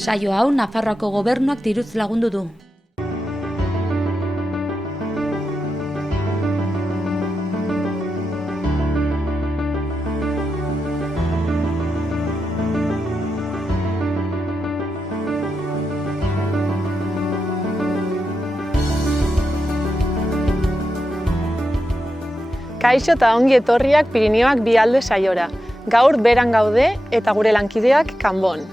Saio hau Nafarroako gobernuak diruz lagundu du. Kaixo eta ongi etorriak Pirinioak bi alde saiora. Gaur beran gaude eta gure lankideak kanbon.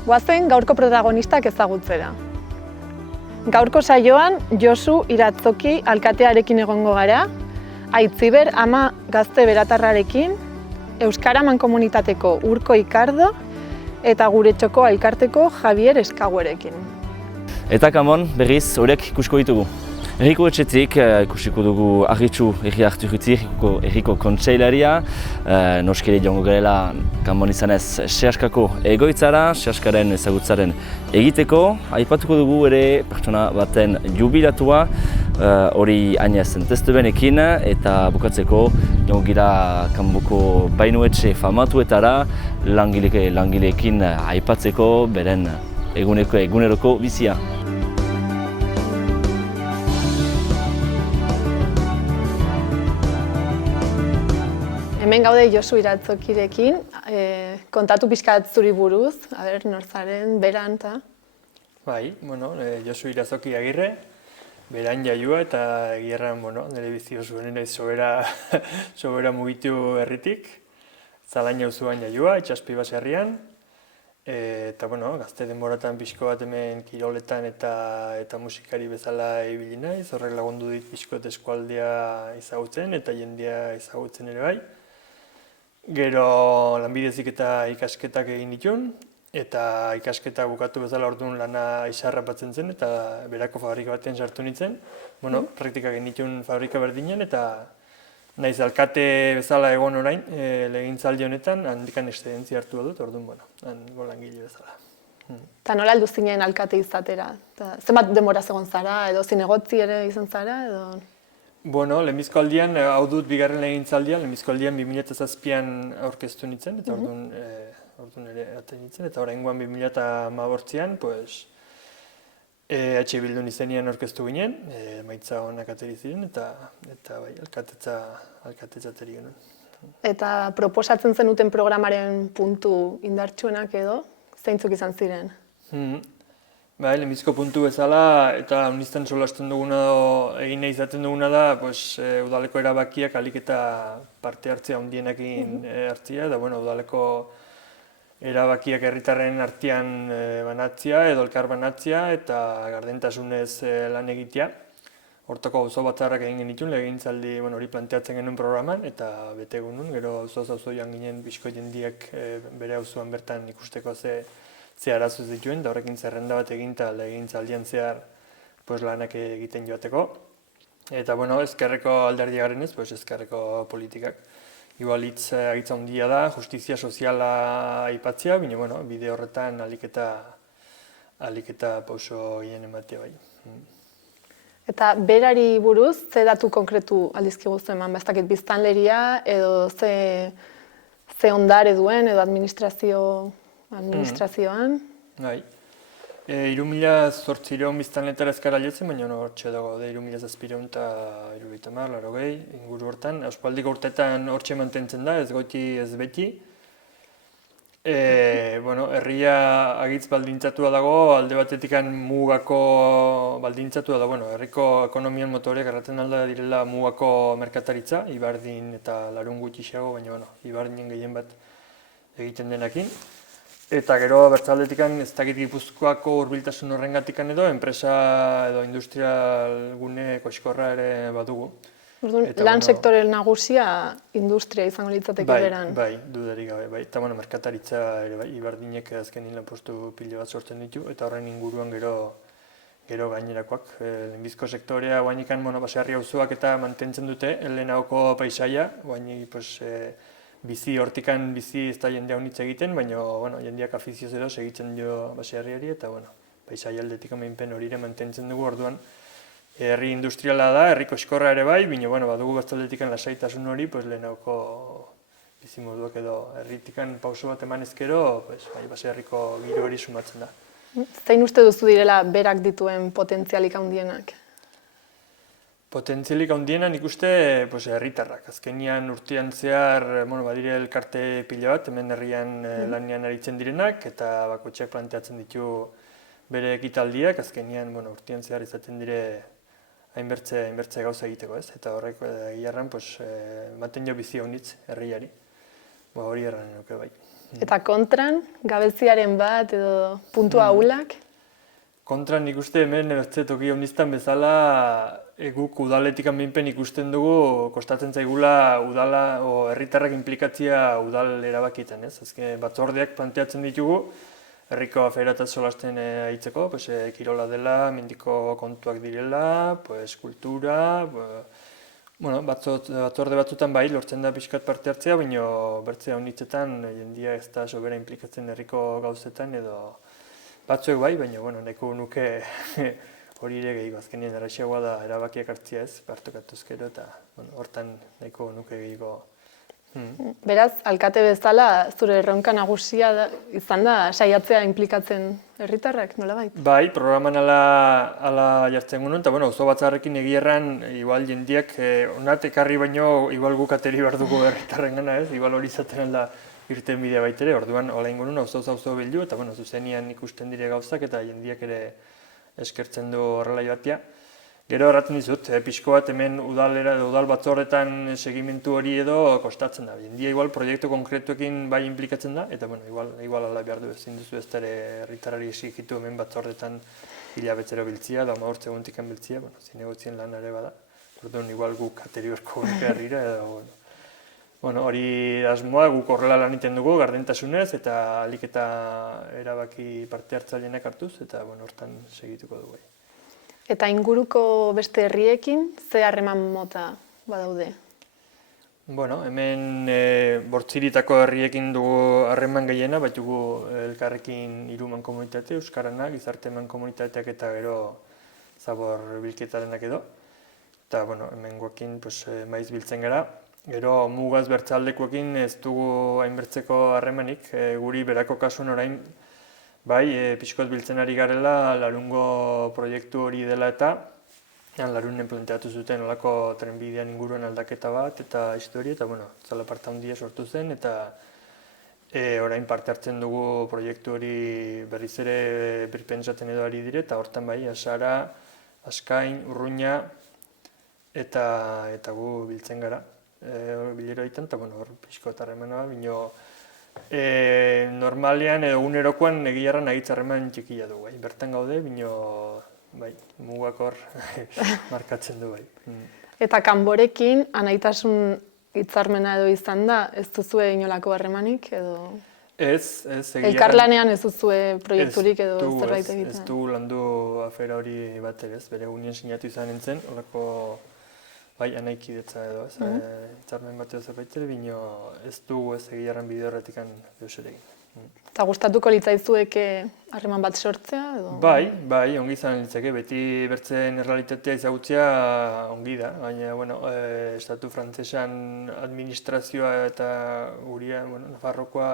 Goazen gaurko protagonistak ezagutzera. Gaurko saioan Josu Iratzoki alkatearekin egongo gara, Aitziber ama gazte beratarrarekin, Euskara Mankomunitateko Urko Ikardo eta gure txoko elkarteko Javier Eskaguerekin. Eta kanbon berriz horiek ikusko ditugu. Herriko etxetik ikusiko dugu Argitxu Herri Arturutzi, herriko kontseilaria. Noskere joango garela kanbon izanez Seaskako egoitzara, Seaskaren ezagutzaren egiteko. Aipatuko dugu ere pertsona baten jubilatua, hori Agnez Testubenekin, eta bukatzeko joango gira kanboko bainuetxe famatuetara langileekin aipatzeko beren eguneroko bizia. Hemen gaude Josu Iratzokirekin, kontatu pixkat zuri buruz, norzaren, beran eta... Bai, Josu Iratzoki Agirre, beran jaioa eta egierran, nire bizi oso naiz sobera mugitu herritik, Zalain auzoan jaioa, Itxaspi baserrian, eta gazte denboratan pixko bat hemen kiroletan eta musikari bezala ibili naiz, horrek lagundu dit pixkot eskualdea ezagutzen eta jendea ezagutzen ere bai. Gero lanbide heziketa ikasketak egin ditun, eta ikasketa bukatu bezala orduan lana izarra batzen zen, eta berako fabrika batean sartu nintzen. Praktikak egin ditun fabrika berdinen, eta naiz alkate bezala egon orain, legegintzaldi honetan, handikan eszedentzia hartu badut, orduan, hango langile bezala. Eta nola heldu zinen alkate izatera? Zenbat denbora egon zara, edo zinegotzi ere izan zara, edo... Lehenbizko aldian, hau dut bigarren legegintzaldian, lehenbizko aldian 2007an aurkeztu nintzen, eta orduan ere aten nintzen, eta oraingoan 2015an, H Bildun izenean aurkeztu ginen, emaitza onak ateri ziren, eta bai, alkatetza ateri genuen. Eta proposatzen zenuten programaren puntu indartsuenak edo, zeintzuk izan ziren? Bai, lehenbizko puntu bezala, eta unistan solasten duguna egin nahi izaten duguna da, udaleko erabakiak ahalik eta parte hartzea handienekin hartzea, eta udaleko erabakiak herritarren artean banatzea edo elkar banatzea eta gardentasunez lan egitea. Hortako auzo batzarrak egin genituen, legegintzaldi hori planteatzen genuen programan, eta bete genuen, gero auzo joan ginen bizko jendiak bere auzoan bertan ikusteko ze arazuz dituen, da horrekin zerrenda bat egin eta legegintzaldian zehar lanak egiten joateko. Eta ezkerreko alderdi garenez, ezkerreko politikak. Igual hitz agitza handia da, justizia soziala aipatzea, baina bide horretan ahalik eta pauso gehien ematea bai. Eta berari buruz, ze datu konkretu aldizkiguzu eman, ez dakit biztanleria edo ze ondare duen edo administrazioan? Bai. 3.800 biztanletara ezkara jotzen, baina hortxe dago, 3.700 eta 70, inguru hortan. Aspaldiko urtetan hortxe mantentzen da, ez goiti ez beti. Herria agitz baldintzatua dago, alde batetik mugako baldintzatua da, herriko ekonomian motoreak erraten alda direla mugako merkataritza, Ibardin eta Larun gutxixago, baina Ibardinen gehien bat egiten denakin. Eta gero bertzaldetik ez dakit Gipuzkoako hurbiltasun horrengatik edo enpresa edo industrial gune koxkorra ere badugu. Lan sektore nagusia industria izango litzateke beran. Bai, dudarik gabe. Eta merkataritza ere bai, Ibardinek azkenin lanpostu pilo bat sortzen ditu, eta horren inguruan gero gainerakoak. Lehenbizko sektorea guainikan baserri auzoak eta mantentzen dute, lehenagoko paisaia, guaini bizi hortikan bizi ez da jendea honitz egiten, baina jendeak afizioz edo segitzen dio baserriari eta paisaia aldetik mainpen hori ere mantentzen dugu orduan. Herri industriala da, herri koxkorra ere bai, baina badugu baztaldetik lasaitasun hori lehenagoko bizimoduak edo herritikan pauso bat eman ezkero, bai, baserriko giro hori sumatzen da. Zein uste duzu direla berak dituen potentzialik handienak? Potentzialik handiena nik uste herritarrak. Azkenean urtean zehar badire elkarte pila bat, hemen herrian lanean aritzen direnak, eta bakoitzak planteatzen ditu bere ekitaldiak, azkenean urtean zehar izaten dire hainbertze gauza egiteko, ez? Eta horrek egiarran ematen jo bizi honitz herriari. Hori erran nuke bai. Eta kontran, gabeziaren bat edo puntu ahulak? Kontran nik uste hemen toki honiztan bezala guk udaletik behinpen ikusten dugu kostatzen zaigula udala o herritarrak inplikatzia udal erabakietan, ez? Azken batzordeak planteatzen ditugu herriko afera eta solasten aitzeko, kirola dela, mendiko kontuak direla, kultura, batzorde batzutan bai lortzen da pixkat parte hartzea, baina bertzea honitzetan jendia ez da sobera inplikatzen herriko gauzetan edo batzuek bai, baina nahiko nuke hori ere gehiago, azkenean erraixeagoa da erabakiak hartzia ez, partokatuzkero eta hortan nahiko nuke gehiago. Beraz, alkate bezala, zure erronka nagusia izan da saiatzea inplikatzen herritarrak, nola bai? Bai, programan ala jartzen genuen, eta auzo batzarrekin egierran, igual jendiak onat ekarri baino, igual guk ateri behar dugu herritarren gana ez, igual hori izaten alda irten bidea baitere, orduan hola ingo nuen auzo bildu, eta zuzenian ikusten dire gauzak, eta jendiak ere eskertzen du horrela joatia. Gero erraten dizut, pixko bat hemen udal batzorretan segimentu hori edo kostatzen da. Jendia igual proiektu konkretuekin bai implikatzen da, eta igual ala behar du ezin duzu ez dara herritarrari eskikitu hemen batzorretan hilabetzero biltzia, da maurtze eguntikan biltzia, zinegotzien lan ere bada. Orduan igual guk ateri horko herrira edo, hori asmoa guk horrela lan egiten dugu, gardentasunez eta ahalik eta erabaki parte hartzailenak hartuz, eta hortan segituko dugu. Eta inguruko beste herriekin, ze harreman mota badaude? Hemen Bortziritako herriekin dugu harreman gehiena, baitugu elkarrekin hiru mankomunitate, Euskarana, gizarte mankomunitateak eta gero zabor bilketarenak edo. Eta hemen guakin maiz biltzen gara. Gero mugaz bertzaldekoekin ez dugu hainbertzeko harremanik, guri berako kasuan orain bai, pixkoz biltzen ari garela Larungo proiektu hori dela eta Larunen planteatu zuten olako trenbidean inguruan aldaketa bat eta historia eta zala parte handia sortu zen eta orain parte hartzen dugu proiektu hori berriz ere birpentsatzen edo ari dire eta hortan bai, Asara, Askain, Urruña eta gu biltzen gara bilero egiten eta hor pixko eta harremana bino normalean edo egunerokoan egiarran agitzarreman txikia du, bertan gaude, bino mugak hor markatzen du. Eta kanborekin anaitasun hitzarmena edo izan da, ez duzue inolako harremanik edo? Ez, elkarlanean ez duzue proiekturik edo zerbait egiten? Ez du landu afera hori bat ere, bere egunien sinatu izan nintzen, horako anaikidetza edo, hitzarmen bat edo zerbait ere, bino ez dugu ez egiarran bide horretikan deus ere egin. Eta gustatuko litzaizueke harreman bat sortzea edo? Bai, ongi izan litzake, beti bertzen errealitatea ezagutzea ongi da, baina, estatu frantzesan administrazioa eta guria, Nafarrokoa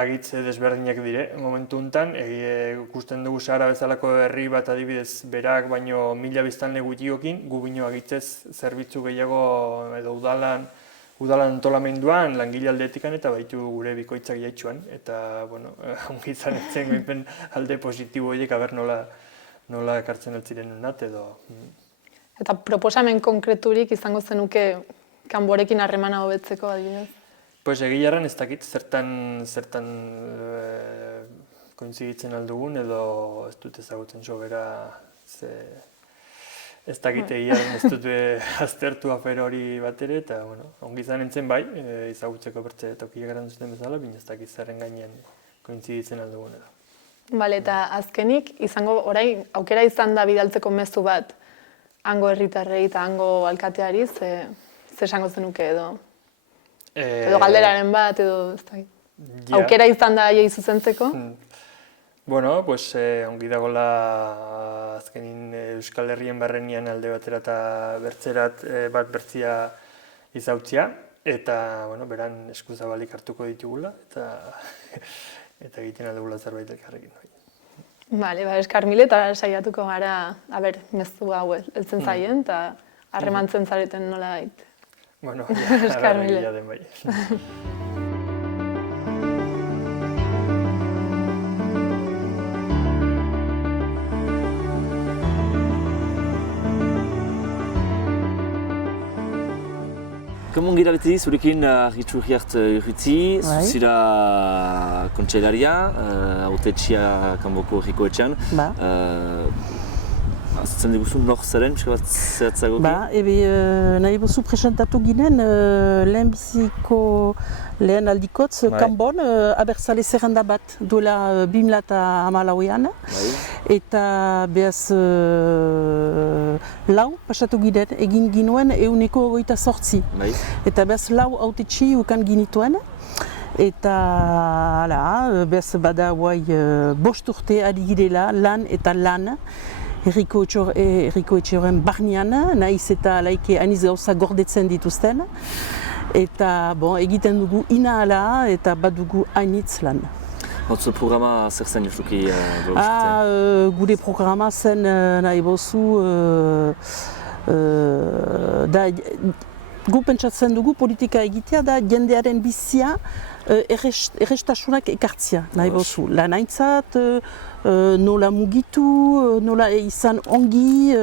agitze desberdinak dire, momentu honetan, ikusten dugu Sahara bezalako herri bat adibidez berak baino 1000 biztanle gutiokin, gu bino agitzez zerbitzu gehiago edo udalan antolamenduan langile aldetikan eta baitu gure bikoitzak jaitxuan, eta, ongi izan etzen alde positibo horiek aber nola ekartzen altziren nat edo. Eta proposamen konkreturik izango zenuke kanborekin harremana hobetzeko adibidez? Egiarran ez dakit zertan koinziditzen aldugun edo ez dut ezagutzen sobera ez dakit egiarran ez dut aztertu afera hori bat ere eta ongi izan entzen bai, ezagutzeko bertze tokiak eran zuten bezala, baina ez dakit zerren gainean koinziditzen aldugun edo. Bale, eta azkenik, orain aukera izan da bidaltzeko mezu bat hango herritarrei eta hango alkateari, ze esango zenuke edo? Edo galderaren bat, edo aukera izan da aiei zuzentzeko? Ongi dagoela azkenin Euskal Herrien barrenian alde batera eta bertzerat bat bertzia izautzia. eta bueno, beran eskuzabalik hartuko ditugula, eta egiten aldugula zerbait elkarrekin. Bale, Carmile, eta saiatuko gara, mezu hau heltzen zaien, eta harremantzen zareten nola dait. Bueno, Carmile. ja den bai. Kamon gira beti, zurekin Argitxu Iriart Urruti, zuzira kontseilaria, hautetxia Kanboko Herriko Etxean. Azatzen diguzu nor zaren, pixka bat zehatzagoki? Nahi bozu presentatu ginen lehen aldikotz Kanbon abertzale zerrenda bat duela 2014an. Eta behaz lau pasatu ginen, egin ginuen 128. Eta behaz lau hautetxi ukan ginituen. Eta behaz bada guai 5 urte ari girela lan eta lan. Herriko Etxeoren barnean, nahiz eta laike aniz gauza gordetzen dituzten. Eta egiten dugu ina ala eta badugu hainitz lan. Hotzu programa zer zen justuki gure programa zen nahi bozu gu pentsatzen dugu politika egitea da jendearen bizia errestasunak ekartzia nahi bozu. Lan aintzat, nola mugitu, nola izan ongi,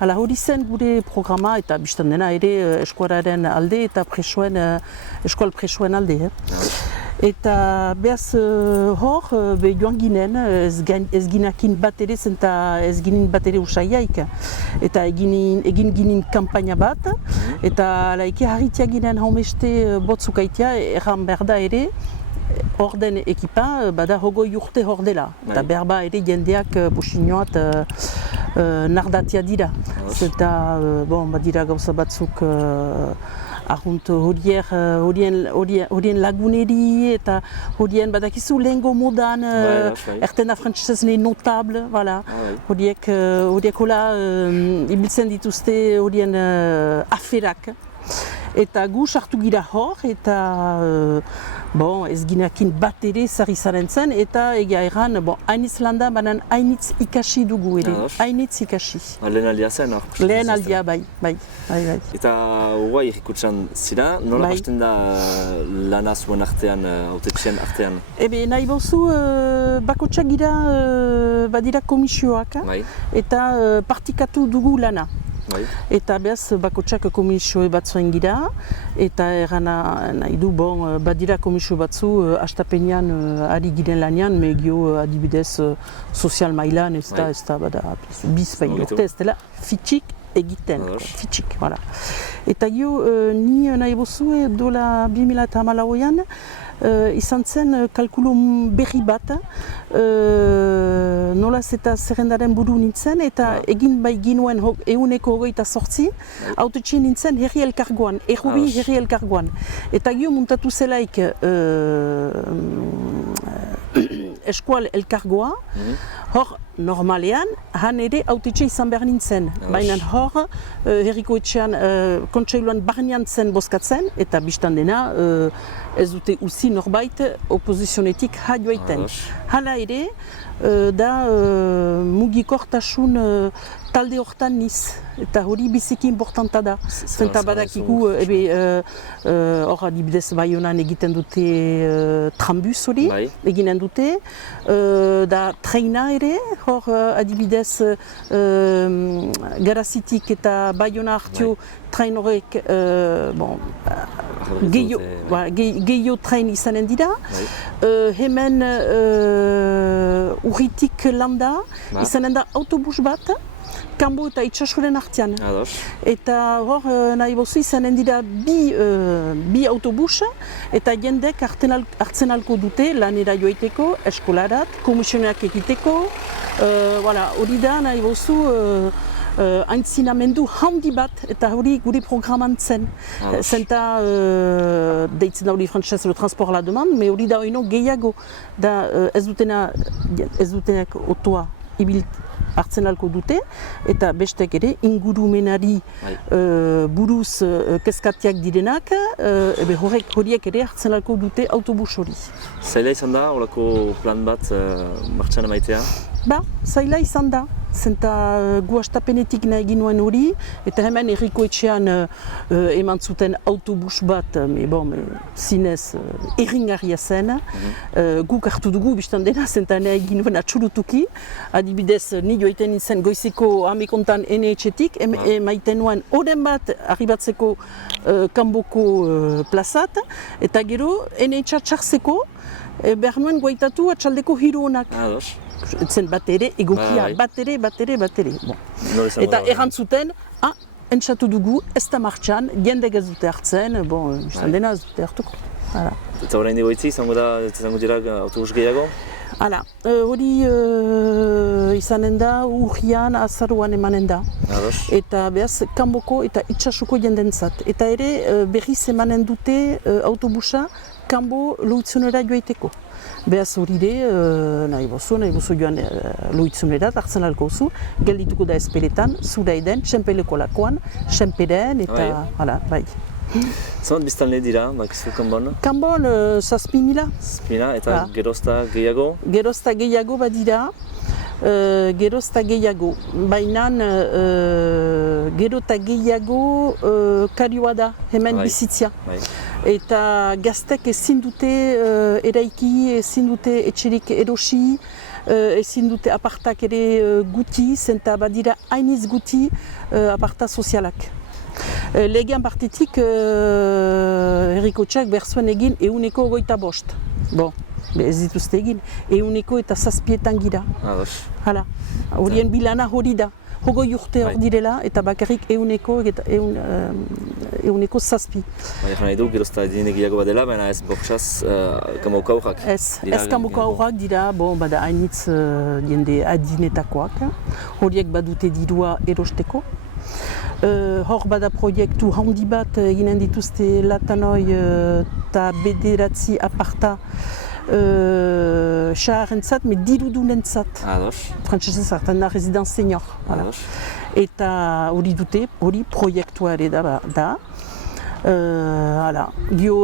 hori zen gure programa eta biztan dena ere eskualaren alde eta eskual presoen alde. Eta behaz hor, joan ginen, ez ginakin bat ere, zenta ez ginen bat ere usaiaik. Eta egin ginen kampaina bat, eta laike harritia ginen haumeste botzukaitia, erran behar da ere, orden ekipa, bada hogoi urte hor dela. Eta berba ere jendeak posinoat nardatia dira. Zeta, badira gauza batzuk argunt horien laguneri eta horien badakizu lehengo modan erten da frantzesez le notable, horiek hola ibiltzen dituzte horien aferak. Eta gu sartu gira hor eta ez ginakin bat ere zari zaren zen eta egia erran hainitz landa banan hainitz ikasi dugu ere, hainitz ikasi. Lehen aldia zen hor? Lehen aldia, bai. Eta guai errikutsan zira, nola hasten da lana zuen artean, hautetxean artean? Nahi bozu, bakotsak gira badira komisioak eta partikatu dugu lana. Eta behaz bakotsak komisio batzuen gira eta errana nahi du badira komisio batzu hastapenean ari giren lanean megio adibidez sozial mailan ez da bada bizpain urte ez dela fitxik egiten, fitxik, Eta ni nahi bozu dola 2014an izan zen kalkulo berri bat nolaz eta zerrendaren buru nintzen eta egin bai ginuen 128 hautetxe nintzen herri elkargoan, errubi herri elkargoan. Eta muntatu zelaik eskual elkargoa, hor normalean, han ere hautetxe izan behar nintzen. Baina hor, Herriko Etxean kontseiluan barnean zen bozkatzen, eta biztan dena ez dute uzi norbait opozizionetik joaiten. Hala ere, da mugikortasun talde hortan niz, eta hori biziki importanta da. Zenta badakigu, hor adibidez Baionan egiten dute trambus hori, eginen dute, da treina ere, hor adibidez Garazitik eta Baiona hartio train horrek gehiago train izanen dira. Hemen Urritik landa izanen da autobus bat, Kanbo eta Itsasoren artean. Eta hor nahi bozu izanen dira bi autobus eta jendek hartzen alko dute lanera joaiteko, eskolarat, komisionak egiteko. Hori da nahi bozu aintzinamendu handi bat eta hori gure programan zen. Zenta deitzen da hori frantzesez le transport à la demande, me hori da oino gehiago da ez dutenak otoa hartzen alko dute, eta bestek ere ingurumenari buruz kezkatiak direnak, horiek ere hartzen alko dute autobus hori. Zaila izan da, horako plan bat martxan emaitea? Zaila izan da. Zenta gu hastapenetik nahi ginuen hori, eta hemen herriko etxean eman zuten autobus bat, zinez erringarria zen. Guk hartu dugu, biztan dena, zenta nahi ginuen atxurutuki. Adibidez, ni joiten nintzen goizeko amekontan ene etxetik, emaiten nuen oren bat arribatzeko kanboko plazat, eta gero ene etxatxartzeko behar nuen goitatu atxaldeko hiru honak. Zen bat ere, egokia, bat ere. Eta errantzuten, entzatu dugu, ez da martxan, jendek ez dute hartzen, biztan dena ez dute hartuko. Eta horrein digoitzi, izango dira autobus gehiago? Hori izanen da, urrian, azaruan emanen da. Eta behaz, kanboko eta itxasuko jendentzat. Eta ere, berriz emanen dute autobusa kanbo loitzunera joaiteko. Behaz hori nahi bozu joan loitzunera, hartzen alko zu, geldituko da esperetan, zura eden, txempeleko lakoan, txemperen, eta bai. Zabat biztanle dira, bakizu Kanbon? Kanbon, 6.000. 6.000, eta gerozta gehiago? Gerozta gehiago badira, baina gerota gehiago karioa da, hemen bizitzia. Eta gaztek ezin dute eraiki, ezin dute etxerik erosi, ezin dute apartak ere guti, zenta badira hainiz guti aparta sozialak. Legean partitik herrikotxeak behar zuen egin 125. Ez dituzte egin, 107 gira. Horien bilana hori da. Hogoi urte hor direla eta bakarrik 107. Baina nahi du, gerozta dinek gehiago badela, baina ez bortxaz kanboko aurrak? Ez kanboko aurrak dira, bada hainitz jende adinetakoak. Horiek badute dirua erosteko. Hor bada proiektu handi bat eginen dituzte Latanoi eta bederatzi aparta xaharrentzat, dirudunentzat. Frantsesez hartan da residence senior. Eta hori dute, hori proiektua ere da. Gio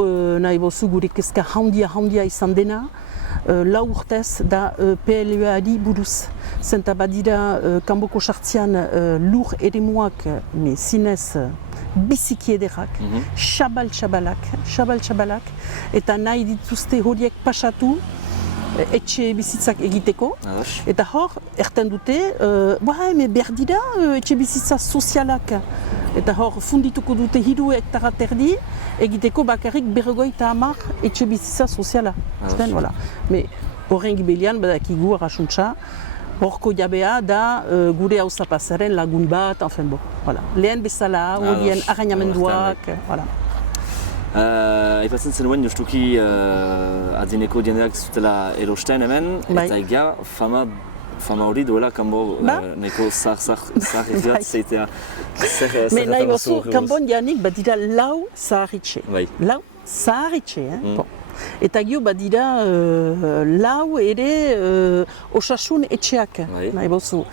nahi bozu gure kezka handia izan dena, lau urtez da PLEari buruz. Zenta badira kanboko sartzean lur eremuak, zinez biziki ederrak, xabal-xabalak, eta nahi dituzte horiek pasatu etxe bizitzak egiteko. Eta hor, erten dute, behar dira etxe bizitza sozialak. Eta hor, fundituko dute 3 hektara terdi, egiteko bakarrik 50 etxe bizitza soziala. Horren gibelian, badakigu arrasuntza, horko jabea da gure hauzapazaren lagun bat, lehen bezala, horien arrainamenduak. Aipatzen zenuen justuki adineko jendeak zutela erosten hemen, eta egia fama hori duela kanbo neko zahar egiat zeitea. Nahi bozu, kanbon janik badira lau zaharitxe. Lau zaharitxe, Eta gio badira lau ere osasun etxeak, nahi bozu.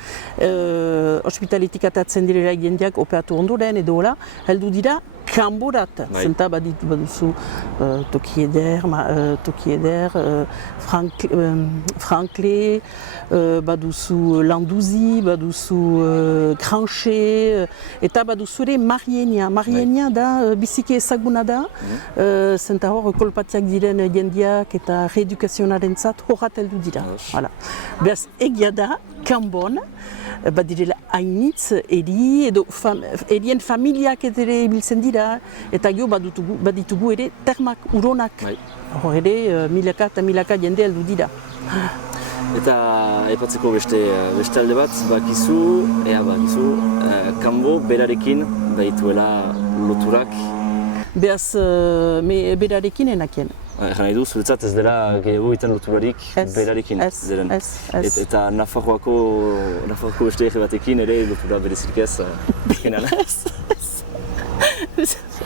Ospitalitik atatzen direla jendeak operatu ondoren edo hola, heldu dira kanborat. Zenta baduzu Toki Eder, Frankle, baduzu Landuzi, baduzu Granche, eta baduzu ere Marienia. Marienia da biziki ezaguna da, zenta hor kolpatiak diren jendeak eta reedukazionaren zat horrat heldu dira. Beraz, egia da, Kanbon, badirela hainitz eri edo erien familiak ere biltzen dira, eta gio baditugu ere termak uronak. Hor ere milaka jende heldu dira. Eta aipatzeko beste alde bat, bakizu, Kanbo berarekin baituela loturak. Beaz, berarekin enakien. Egan nahi du, zuretzat ez dela gehiago egiten loturarik berarekin ziren. Eta Nafarroako beste ege batekin ere lotura berezirik ez.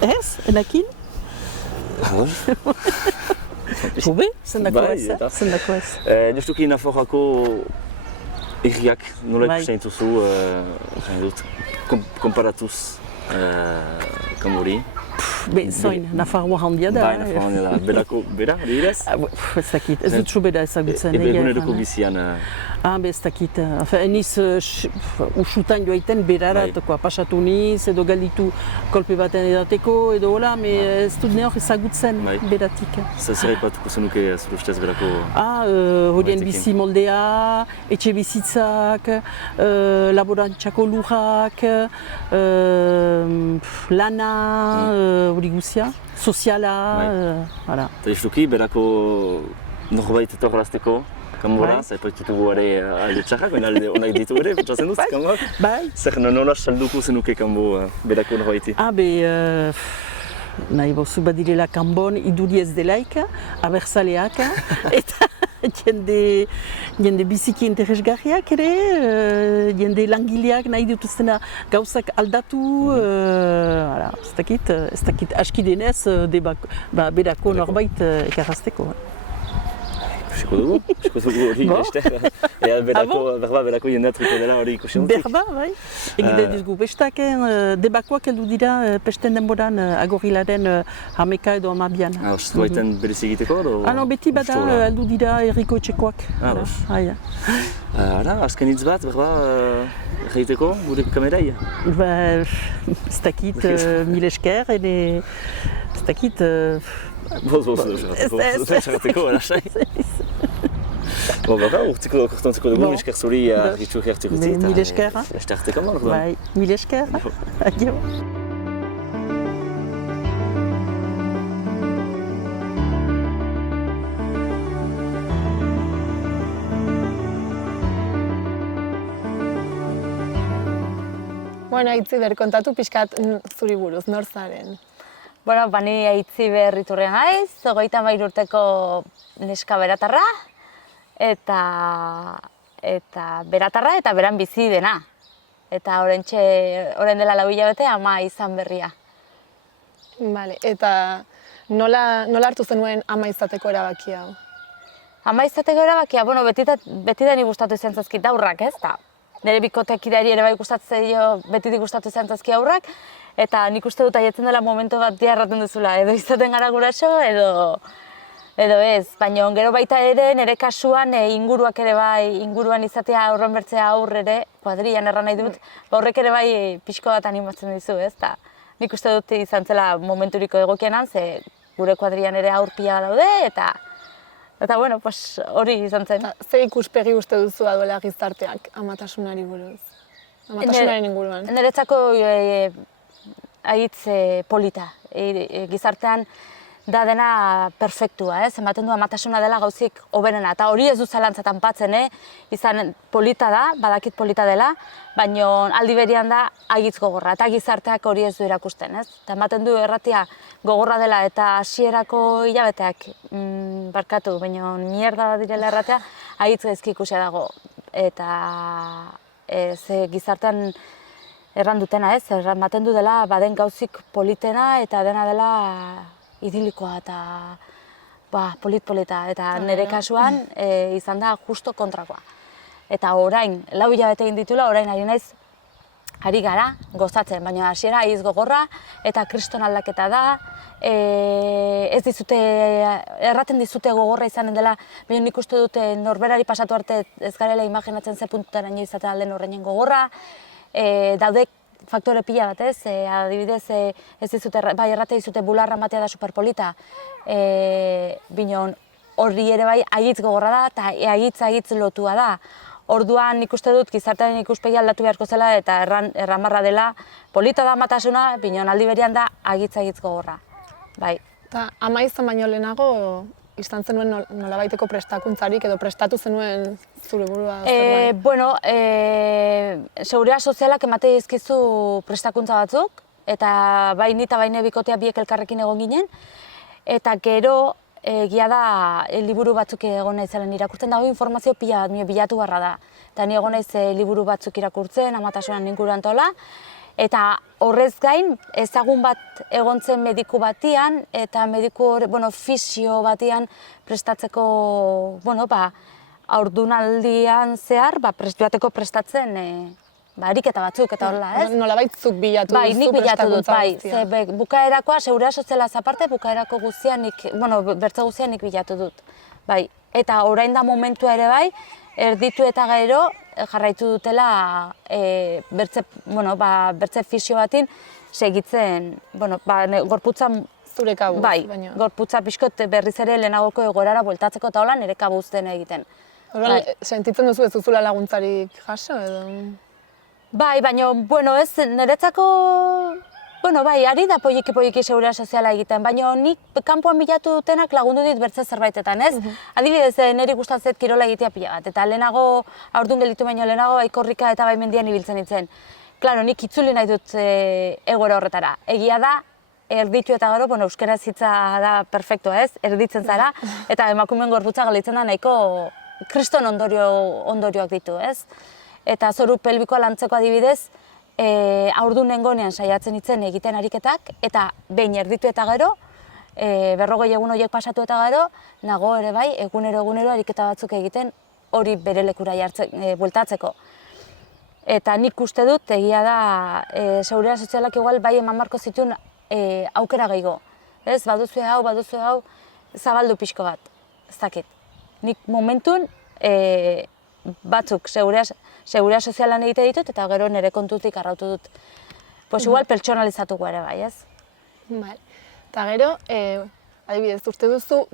Ez, enakin? Hobe, zendako ez. Justuki Nafarroako Herriak nola Bai. ikusten dituzu, jain dut, konparatuz Kambori? Zoin, Nafarroa handia da. Bai, Nafarroa handia da. Berako, bera, adibidez? Ez dakit, ez dut bera ezagutzen. Eguneroko bizian. Ez dakit. Eniz usutan joaiten beraratkoa pasatu niz, edo galditu kolpe baten edateko, edo hola, ez dut nehor ezagutzen beratik. Zer ipatuko zenuke zure ustez berako? Horien bizi moldea, etxe bizitzak, laborantxako lujak, lana, hori guzia, soziala, hala. Eta justuki, berako norbait etorrazteko Kambora, zaipaitutugu ere alde txarrak, baina alde onak ditu ere, pentsatzen duz, Kamborak? Bai. Zer nola salduko zenuke Kambo berako norbaiti? Nahi bozu badirela Kambon iduri ez delaik, abertzaleak, eta jende biziki interesgarriak ere, jende langileak nahi dituztena gauzak aldatu, ez dakit aski denez berako norbait ekarrazteko. Ikusiko dugu hori beste. Berako jendeatuko dela hori ikusi ontzik. Berba, bai. Egiten dizgu bestak, debakoak heldu dira pesten denboran agorilaren 11 edo 12an. Zuaiten berez egiteko? Beti bada heldu dira herriko etxekoak. Azken hitz bat, berba, egiteko gure kamerai? Ez dakit, mil esker, ez dakit... Boz, jarrateko, lasai. Urtziko kortantzeko dugu, mil esker zuri argitzu egertu gutzi. Mil esker. Beste arteko man, Bai, mil esker. Adio. Bueno, Aitziber, kontatu pixkat zuri buruz, nor zaren? Bueno, bani Aitziber Iturria naiz, 33 urteko neska beratarra, eta beratarra eta beran bizi dena. Eta orain dela 4 hilabete ama izan berria. Vale, eta nola hartu zenuen ama izateko erabakia? Ama izateko erabakia, bueno, beti da ni gustatu izan zaizkit haurrak, ez da? Nire bikotekidari ere bai betitik gustatu izan zaizki haurrak, eta nik uste dut aietzen dela momentu bat diarraten duzula, edo izaten gara guraso, edo ez. Baina gero baita ere, nire kasuan inguruak ere bai, inguruan izatea aurren bertzea aurre ere, kuadrian erran nahi dut, horrek ere bai pixko bat animatzen dizu, ez da? Nik uste dut izan zela momenturiko egokienan, ze gure kuadrian ere aur pila daude, eta bueno, hori izan zen. Ze ikuspegi uste duzu duela gizarteak amatasunari buruz? Amatasunaren inguruan? Niretzako ahitz polita. Gizartean da dena perfektua, ematen du amatasuna dela gauzik hoberena. Eta hori ez du zalantzatan patzen, izan polita da, badakit polita dela, baina aldi berian da ahitz gogorra. Eta gizarteak hori ez du erakusten, Eta ematen du erratia gogorra dela eta hasierako hilabeteak barkatu, baina mierda bat direla erratea, ahitz gaizki ikusia dago. Eta gizartean erran dutena, ematen du dela baden gauzik politena eta dena dela idilikoa eta polit-polita. Eta nire kasuan izan da justo kontrakoa. Eta orain, 4 hilabete egin ditula, orain ari gara gozatzen, baina hasiera aiz gogorra eta kriston aldaketa da. Ez dizute, erraten dizute gogorra izanen dela, baina nik uste dute norberari pasatu arte ez garela imaginatzen ze puntutaraino izaten alden horreinen gogorra. Daude faktore pila bat, adibidez, ez dizute, bai errate dizute bularra matea da superpolita, binon hori ere bai ahitz gogorra da eta ahitz lotua da. Orduan nik uste dut gizartearen ikuspegi aldatu beharko zela eta erramarra dela polita da amatasuna, binon aldi berian da ahitz gogorra. Bai. Eta ama izan baino lehenago, izan zenuen nolabaiteko prestakuntzarik edo prestatu zenuen zure burua zerbait? Bueno, seguridad sozialak emate dizkizu prestakuntza batzuk, eta bai ni eta bai nire bikotea biek elkarrekin egon ginen, eta gero egia da liburu batzuk egon naizelen irakurtzen, dago informazio pila bat, bilatu barra da. Eta ni egon naiz liburu batzuk irakurtzen, amatasunan inguruan tola, eta horrez gain ezagun bat egon zen mediku batian, eta mediku fisio batian prestatzeko, haurdunaldian zehar, joateko prestatzen ariketa batzuk eta horrela, ez? Nolabait zuk bilatu Bai, nik bilatu dut, bai. guztia. Bukaerakoa, seguridad sozialaz aparte, bukaerako guztia bertze guztia nik bilatu dut. Bai, eta orain da momentua ere bai, erditu eta gero jarraitu dutela bertze fisio batin segitzen, gorputza Zure kabuz, bai, baina. gorputza pixkot berriz ere lehenagoko egoerara bueltatzeko eta hola nire kabuz den egiten. Horrela, sentitzen duzu ez duzula laguntzarik jaso edo? Bai, baina, ez, niretzako, bai, ari da poliki seguridad soziala egiten, baina nik kanpoan bilatu dutenak lagundu dit bertze zerbaitetan, ez? Adibidez, niri gustatzen zait kirola egitea pila bat, eta lehenago, haurdun gelditu baino lehenago, Baikorrika eta Baimendian ibiltzen nintzen. Klaro, nik itzuli nahi dut egoera horretara. Egia da, erditu eta gero, euskaraz hitza da perfektua, ez? Erditzen zara, eta emakumeen gorputza galitzen da nahiko kriston ondorioak ditu, ez? Eta zoru pelbikoa lantzeko adibidez, haurdun nengonean saiatzen nintzen egiten ariketak, eta behin erditu eta gero, 40 egun horiek pasatu eta gero, nago ere bai, egunero ariketa batzuk egiten hori bere lekura bueltatzeko. Eta nik uste dut, egia da, seguridad sozialak igual bai eman marko zituen aukera gehiago. Ez, baduzu hau, zabaldu pixko bat, ez dakit. Nik momentun batzuk seguridad sozialan egite ditut eta gero nire kontutik arrautu dut. Igual pertsonalizatuko ere bai, ez? Eta gero, adibidez, uste duzu,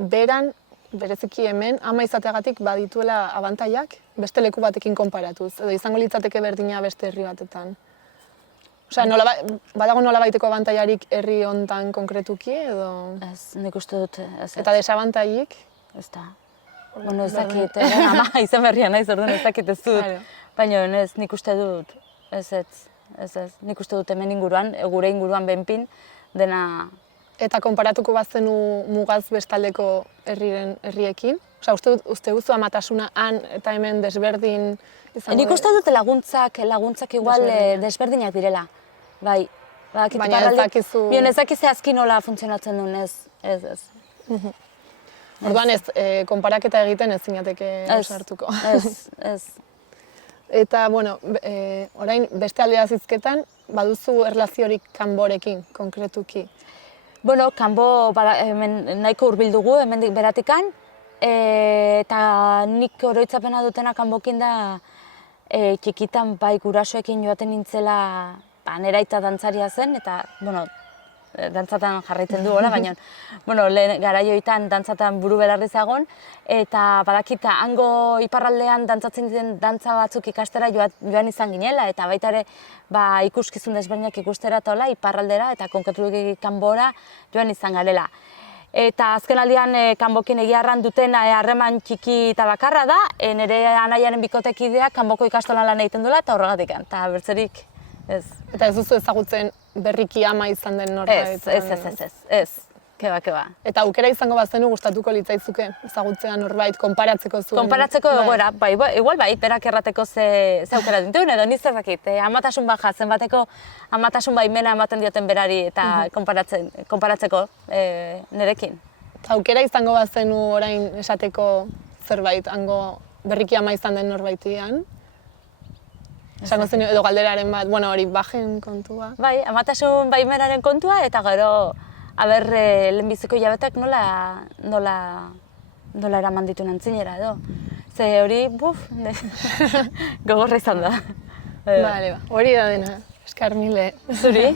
bereziki hemen, ama izateagatik badituela abantaiak, beste leku batekin konparatuz, edo izango litzateke berdina beste herri batetan. Osea, badago nolabaiteko abantaiarik herri hontan konkretuki, edo? Ez, nik uste dut, ez. Eta desabantaiik? Ez da. Ez dakit, ama izan berria naiz, orduan ez dakit ez dut. Baina ez, nik uste dut, ez. Nik uste dut hemen inguruan, gure inguruan benpin, dena... Eta konparatuko bazenu mugaz bestaldeko herriekin? Osea, uste duzu amatasuna han eta hemen desberdin izango... Nik uste dut laguntzak igual desberdinak direla. Bai. Baina ez dakizu... Ez dakizu azki nola funtzionatzen duen, ez. Orduan ez, konparaketa egiten ez zinateke osartuko. Ez. Eta, orain beste aldea zizketan, baduzu erlaziorik kanborekin, konkretuki? Kanbo nahiko hurbil dugu, hemendik beratikan, eta nik oroitzapena dutena kanbokin da txikitan bai gurasoekin joaten nintzela nera aita dantzaria zen, eta, dantzatan jarraitzen du, baina, garaioetan dantzatan buru belarri zagon, eta badakita hango iparraldean dantzatzen diren dantza batzuk ikastera joan izan ginela, eta baita ere ikuskizun desberdinak ikustera eta iparraldera eta konkretuki kanbora joan izan garela. Eta azken aldian kanbokin egiarran duten harreman txiki eta bakarra da, nire anaiaren bikotekideak kanboko ikastolan lan egiten duela eta horregatik, eta bertzerik ez. Eta ez duzu ezagutzen berriki ama izan den norbait? Ez, keba. Eta aukera izango bazenu gustatuko litzaizuke ezagutzea norbait, konparatzeko zuen? Konparatzeko egoera, igual bai, berak errateko ze aukera dintuen, edo niz ezakit, amatasun baja, zenbateko amatasun baimena ematen dioten berari eta konparatzeko nirekin. Eta aukera izango bazenu orain esateko zerbait, hango berriki ama izan den norbaitian? Esango zen edo galderaren bat, hori bajen kontua. Bai, amatasun baimenaren kontua eta gero lehenbiziko hilabeteak nola eraman ditu nantzinera edo. Ze hori, gogorra izan da. Bale, hori da dena, eskar mile. Zuri?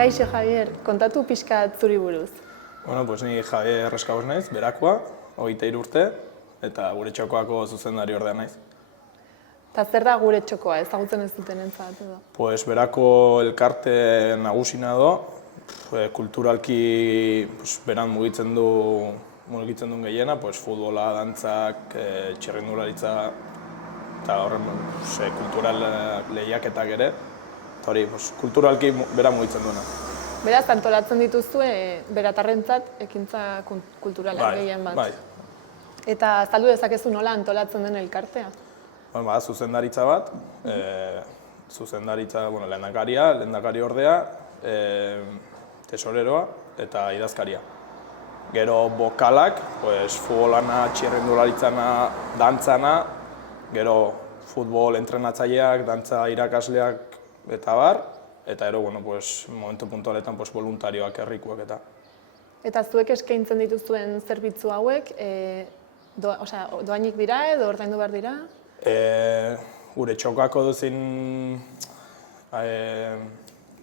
Kaixo, Javier, kontatu pixkat zuri buruz. Ni Javier Eskaboz naiz, berakoa, 23 urte, eta gure txokoako zuzendari ordea naiz. Eta zer da gure txokoa, ezagutzen ez duten entzat edo? Berako elkarte nagusina do, kulturalki beran mugitzen duen gehiena, futbola, dantzak, txirrindularitza, eta horren kultural lehiaketak ere. Eta hori, kulturalki bera mugitzen duena. Beraz, antolatzen dituzue beratarrentzat ekintza kulturalak gehien bat. Bai. Eta azaldu dezakezu nola antolatzen den elkartea? Zuzendaritza bat, lehendakari ordea, tesoreroa eta idazkaria. Gero bokalak, futbolana, txirrindularitzana, dantzana, gero futbol entrenatzaileak, dantza irakasleak eta bar, eta gero, momentu puntualetan voluntarioak, herrikuak eta. Eta zuek eskaintzen dituzuen zerbitzu hauek, doainik dira edo ordaindu behar dira? Gure txokako duzin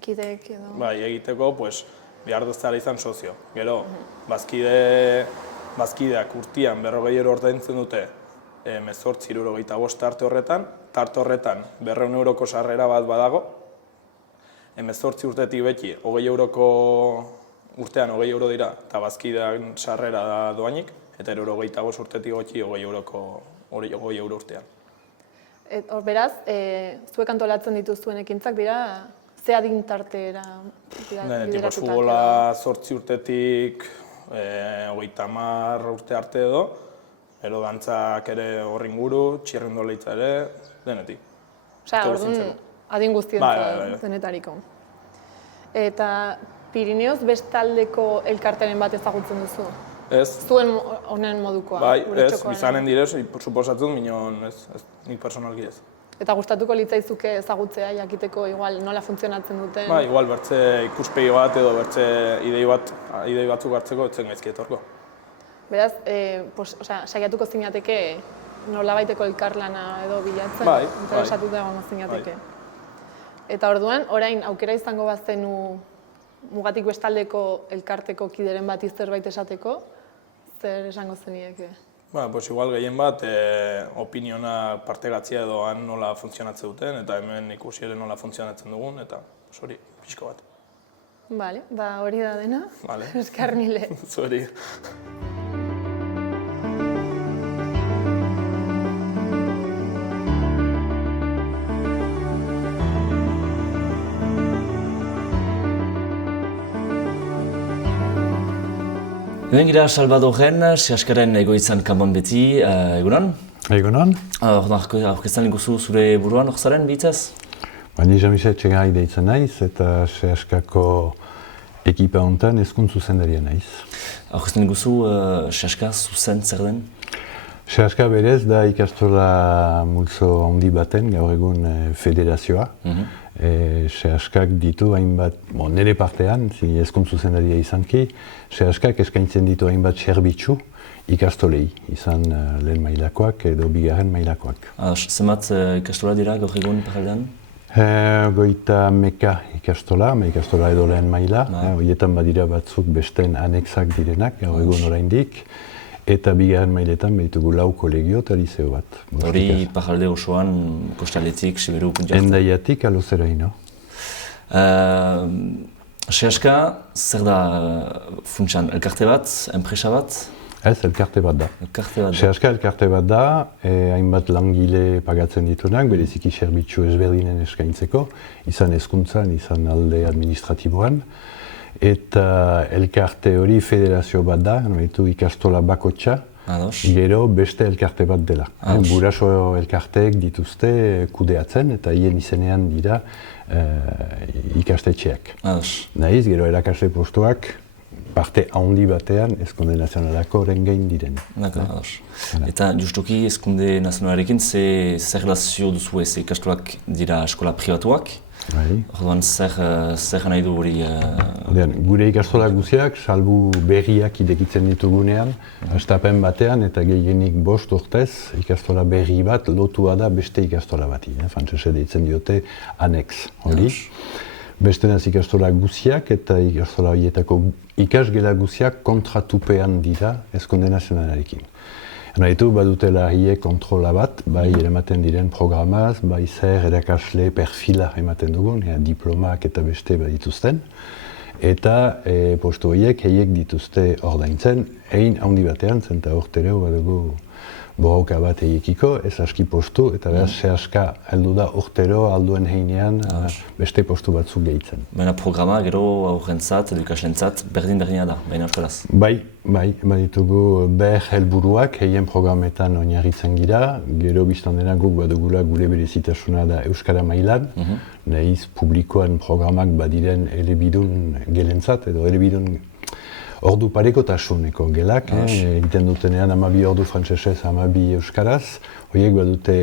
Kideek edo? Bai, egiteko, behar duztara izan sozio. Gero, bazkideak urtean 40 euro ordaintzen dute 18,75 tarte horretan 200 euroko sarrera bat badago, 18 urtetik beti 20 euroko urtean 20 euro dira, eta bazkidean sarrera da doainik, eta 25 urtetik goti 20 euro urtean. Beraz, zuek antolatzen dituzuen ekintzak dira, ze adin tartera bideratuta? Futbola 8 urtetik 30 urte arte edo, ero dantzak ere horri inguru, txirrindularitza ere, denetik. Osea, orduan adin guztientzat denetariko. Eta Pirineoz bestaldeko elkartearen bat ezagutzen duzu? Ez. Zuen honen modukoa? Bai, ez, bizanen direz, suposatzen, minon ez, nik personalki ez. Eta gustatuko litzaizuke ezagutzea, jakiteko igual nola funtzionatzen duten? Ba, igual bertze ikuspegi bat edo bertze idei batzuk hartzeko etzen gaizki etorko. Beraz, saiatuko zinateke nolabaiteko elkarlana edo bilatzen? Bai, interesatuta egongo zinateke. Eta orduan, orain aukera izango bazenu mugatik bestaldeko elkarteko kideren bat zerbait esateko, zer esango zenieke? Ba, igual gehien bat, opiniona partegatzia edo han nola funtzionatzen duten, eta hemen ikusi ere nola funtzionatzen dugun, eta hori, pixko bat. Bale, hori da dena. Vale. Eskar mile. Zuri. Hemen gira Salvadorren, Seaskaren egoitzan kanbon beti, egunon? Egunon. Aurkezten liguzu zure buruan orzaren bitzaz? Ni Jean-Michel Txegarai deitzen naiz eta Seaskako ekipa honetan hezkuntza zuzendaria naiz. Aurkezten liguzu Seaska zuzen zer den? Seaska berez da ikastola multzo handi baten, gaur egun federazioa. Seaskak ditu hainbat, nire partean, hezkuntza zuzendaria izanki, Seaskak eskaintzen ditu hainbat zerbitzu ikastolei, izan lehen mailakoak edo bigarren mailakoak. Zenbat ikastola dira gaur egun paraldean? Goita meka ikastola edo lehen maila, horietan badira batzuk besteen anexak direnak, gaur egun oraindik, eta bigarren mailetan behitugu 4 kolegio eta liceo bat. Hori paralde osoan, kostaletik, Siberu, Puntiartan? Endaiatik alozeraino. Seaska, zer da funtsan, elkarte bat, enpresa bat? Ez, elkarte bat da. Seaska elkarte bat da, hainbat langile pagatzen ditunak, bereziki zerbitzu ezberdinen eskaintzeko, izan hezkuntzan, izan alde administratiboan. Eta elkarte hori federazio bat da, ikastola bakotxa, gero beste elkarte bat dela. Buraso elkarteek dituzte kudeatzen eta hien izenean dira ikastetxeak. Nahiz, gero erakasle postuak parte handi batean Hezkunde Nazionalako rengein diren. Eta justuki Hezkunde Nazionalarekin zer relazio duzu ez ikastolak dira eskola pribatuak? Orduan, zer nahi du hori? Gure ikastola guztiak, salbu berriak idekitzen ditugunean, hastapen batean eta gehienik 5 urtez, ikastola berri bat lotua da beste ikastola bati. Frantsesez deitzen diote annex hori. Beste naz ikastola guztiak eta ikastola horietako ikasgela guztiak kontratupean dira Hezkunde Nazionalarekin. Nahitu badutela hiek kontrola bat, bai eramaten diren programaz, bai zer erakasle perfila ematen dugun, diplomak eta beste badituzten. Eta postu horiek dituzte ordaintzen, egin handi batean, zenta urtero badugu borroka bat egikiko, ez aski postu, eta beraz sehaska heldu da urtero alduen heinean beste postu batzuk gehitzen. Baina programa gero aurrentzat edo ikaslentzat berdina da, baina euskeraz. Bai, baditugu helburuak heien programetan oinarritzen gira, gero biztan dena guk badugula gure berezitasuna da euskara mailan, nahiz publikoan programak badiren elebidun gelentzat edo elebidun ordu parekotasuneko gelak, egiten dutenean 12 ordu frantsesez, 12 euskaraz, horiek badute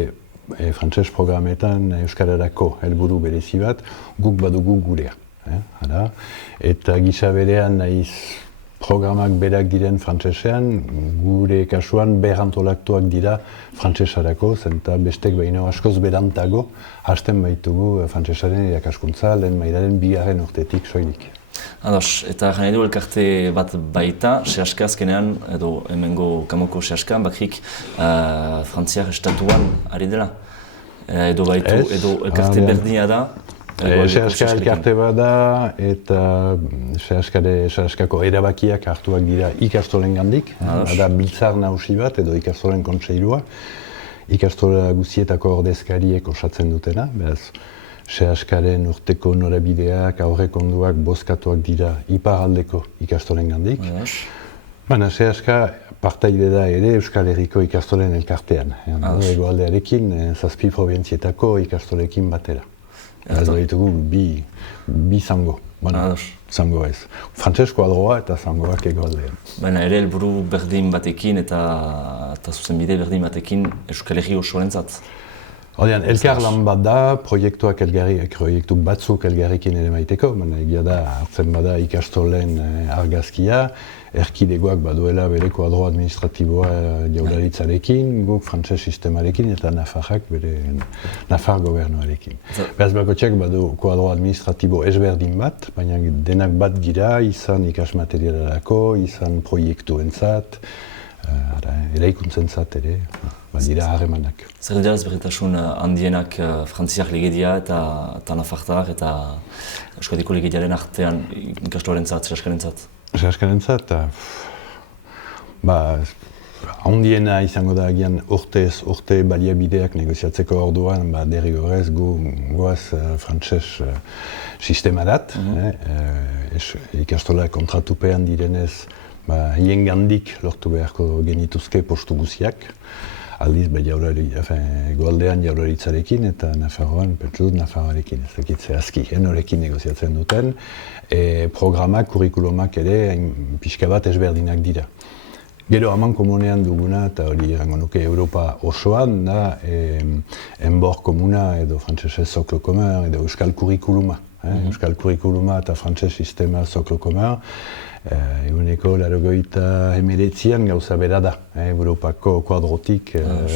frantses programetan euskararako helburu berezi bat, guk badugu gurea. Eta gisa berean nahiz programak berak diren frantsesean, gure kasuan berantolatuak dira frantsesarako, zenta bestek baino askoz berantago hasten baitugu frantsesaren irakaskuntza lehen mailaren 2. urtetik soilik. Ados, eta jane du elkarte bat baita, sehaska azkenean, edo hemengo kamoko sehaska, bakrik frantziar estatuan ari dela. Edo baitu, edo elkarte berdina da. Sehaska elkarte bat da, eta sehaskako erabakiak hartuak dira ikastolen gandik. Da biltzar nagusi bat, edo ikastolen kontseilua. Ikastola guztietako ordezkariek osatzen dutena, beraz. Sehaskaren urteko norabideak, aurrekonduak bozkatuak dira iparaldeko ikastolen gandik. Baina sehaska partaide da ere Euskal Herriko ikastolen elkartean. Hegoaldearekin, 7 probintzietako ikastolekin batera. Ez ditugu bi zango. Zango ez. Frantsesko adroa eta zangoak hegoaldean. Baina ere helburu berdin batekin eta zuzenbide berdin batekin Euskal Herri osoarentzat. Ordean, elkar lan bat da, proiektu batzuk elgarrekin ere maiteko, baina egia da hartzen bada ikastolen argazkia, erkidegoak baduela bereko adro administratiboa jaurlaritzarekin, guk frantses sistemarekin eta Nafarrak bere Nafar gobernuarekin. Beraz bakotxeak badu koadro administratibo ezberdin bat, baina denak bat gira, izan ikasmaterialarako, izan proiektuentzat, eraikuntzentzat ere, badira harremanak. Zer dira ezberdintasun handienak frantziak legedia eta Nafartar eta Euskadiko legediaren artean ikastolentzat, sehaskarentzat? Sehaskarentzat, handiena izango da agian urte baliabideak negoziatzeko orduan, derrigorrez goaz frantses sistemarat, ikastola kontratupean direnez hien gandik lortu beharko genituzke postu guziak. Aldiz, egoaldean jaurlaritzarekin eta Nafarroan, Nafarroarekin, ez dakit zehazki, norekin negoziatzen duten. Programak, kurrikulumak ere, pixka bat ezberdinak dira. Gero haman komunean duguna, eta hori erango nuke Europa osoan, da enbor komuna edo frantsesez soklo komun edo euskal kurrikuluma. Euskal kurrikuluma eta frantses sistema soklo komun. Eguneko 89an gauza bera da, Europako kuadrotik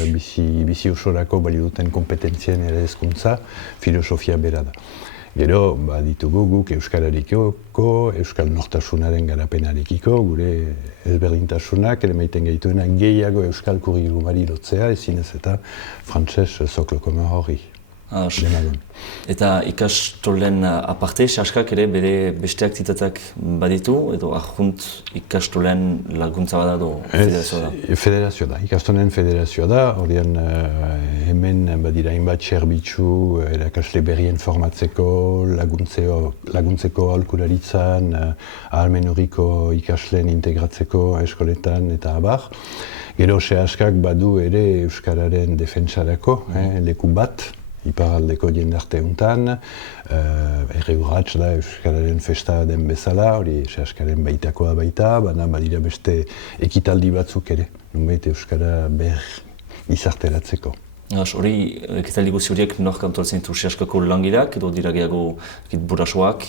bizi osorako bali duten kompetentzien ere hezkuntza, filosofia bera da. Gero, ditugu guk euskararekiko, euskal nortasunaren garapenarekiko, gure ezberdintasunak ere maiten gaituena gehiago euskal kurrikulumari lotzea, ezinez eta frantses soklo komun horri. Eta ikastolen aparte, sehaskak ere bere beste aktitateak baditu, edo arjunt ikastolen laguntza bada edo federazioa da? Federazioa da, ikastolen federazioa da, ordean hemen badira hainbat zerbitzu, erakasle berrien formatzeko, laguntzeko aholkularitzan, ahalmen horriko ikasleen integratzeko eskoletan eta abar. Gero sehaskak badu ere euskararen defentsarako, leku bat, iparaldeko jendarte untan, Erreurratz da euskararen festa den bezala, hori sehaskaren baitakoa baita, baina badira beste ekitaldi batzuk ere, nonbait euskara gizarteratzeko. Hori, ekitaldi guzi horiek nork antolatzen ditu sehaskako langileak edo dira gehiago burasoak?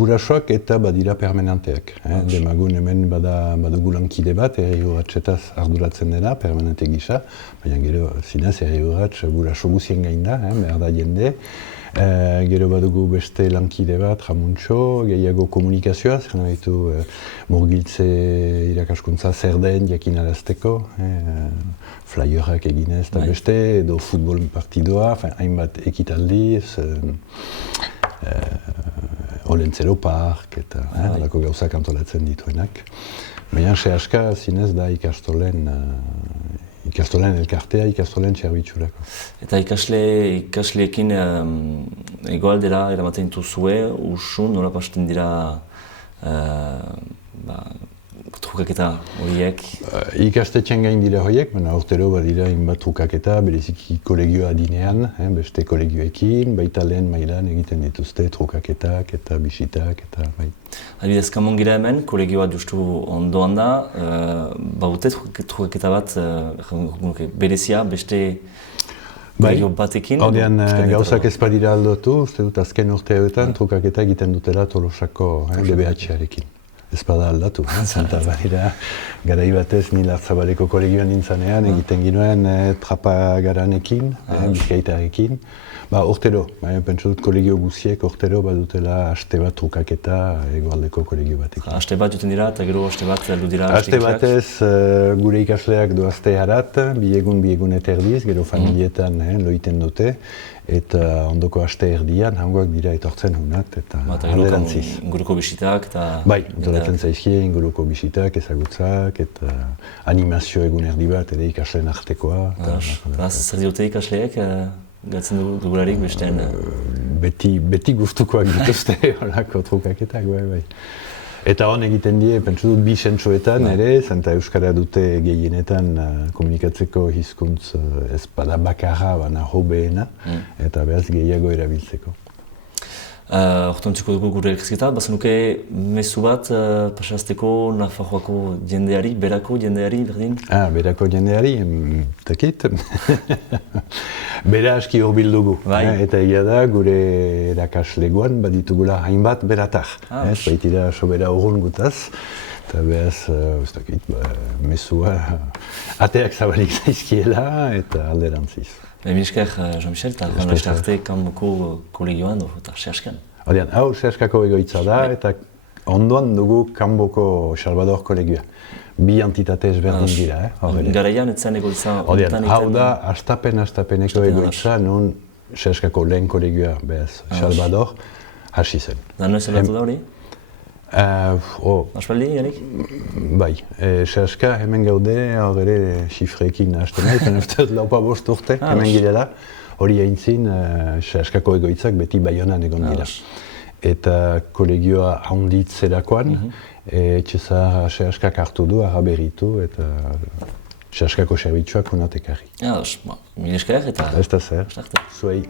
Burasoak eta badira permanenteak. Demagun hemen badugu lankide bat, Erreurratzetaz arduratzen dena, permanente gisa, baina gero zinez Erreurratz buraso guzien gain da, behar da jende. Gero badugu beste lankide bat, Ramuntxo, gehiago komunikazioa, zer nahitu murgiltze irakaskuntza zer den jakinarazteko, flyerrak eginez eta beste, edo futbol partidoa, hainbat ekitaldi, Olentzero Park eta alako gauzak antolatzen dituenak. Baina sehaska zinez da ikastolen elkartea, ikastolen txerbitxurako. Eta ikasleekin egoaldera eramaten dituzue, usun, nola pasten dira trukaketa horiek? Ikastetxean gain dira horiek, baina urtero badira hainbat trukaketa, bereziki kolegioa adinean, beste kolegioekin, baita lehen mailan egiten dituzte trukaketak eta bisitak eta bai. Adibidez, Kamon gira hemen, kolegioa justu ondoan da, baute trukaketa bat berezia, beste kolegio batekin? Ordean gauzak ez badira aldatu, uste dut azken urteetan trukaketa egiten dutela Tolosako DBH-arekin. Ez bada aldatu, zenta badira garai batez ni Lartzabaleko kolegioan nintzanean egiten ginuen trapagaranekin, bizkaitarekin. Urtero, pentsu dut kolegio guziek urtero badutela aste bat trukaketa egoaldeko kolegio batekin. Aste bat juten dira eta gero aste bat heldu dira aste batez gure ikasleak doazte harat, bi egun eta erdiz, gero familietan loiten dute. Eta ondoko aste erdian, hangoak dira etortzen hunat eta alderantziz. Inguruko bisitak eta... Bai, antolatzen zaizkie inguruko bisitak, ezagutzak eta animazio egun erdi bat ere ikasleen artekoa. Zer diote ikasleek, gatzen dugularik besteen? Beti gustukoak dituzte horako trukaketak, bai. Eta hon egiten die, pentsu dut bi sentsoetan ere, zenta euskara dute gehienetan komunikatzeko hizkuntz ez bada bakarra, baina hobeena, eta behaz gehiago erabiltzeko. Hortontziko dugu gure elkarrizketa, bazenuke mezu bat pasazteko Nafarroako jendeari, berako jendeari berdin? Berako jendeari, takit. Bera aski hurbil dugu, eta egia da gure erakaslegoan baditugula hainbat beratar. Baitira sobera urrun gutaz, eta behaz, ez dakit, mezua ateak zabalik zaizkiela eta alderantziz. Esker, Jean-Michel, eta Jean-Michel arte kanboko kolegioan, eta sehaskan. Hau sehaskako egoitza da, eta ondoan dugu kanboko Salvador kolegioa. Bi entitate ezberdin dira, Garaian etzen egoitza... Hau da, astapeneko egoitza, nun sehaskako lehen kolegioa, behaz, Salvador, hasi zen. Da noiz aldatu da hori? Aspaldi, Janik? Bai, sehaska hemen gaude, hor ere xifreekin hasten nahi, eta uste dut 4-5 urte hemen girela, hori aintzin sehaskako egoitzak beti Baionan egon dira. Eta kolegioa handitzerakoan, etxezar sehaskak hartu du, araberritu, eta sehaskako zerbitzuak honat ekarri. Mil esker eta... Ez da zer, zuei.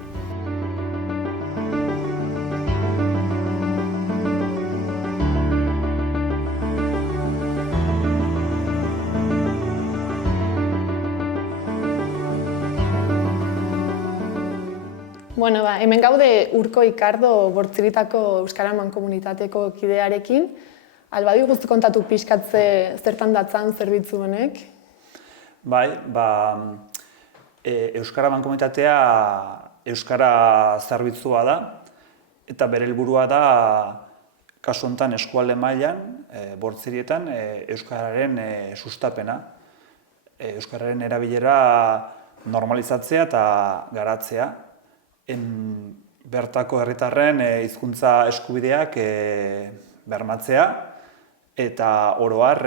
Bueno, hemen gaude Urko Ikardo Bortziritako Euskara Mankomunitateko kidearekin. Albadi guztu kontatu pixkatze zertan datzan zerbitzu honek? Bai, Euskara Mankomunitatea Euskara zerbitzua da, eta bere helburua da, kasu honetan eskualde mailan, Bortzirietan, Euskararen sustapena. Euskararen erabilera normalizatzea eta garatzea. Bertako herritarren hizkuntza eskubideak bermatzea eta oro har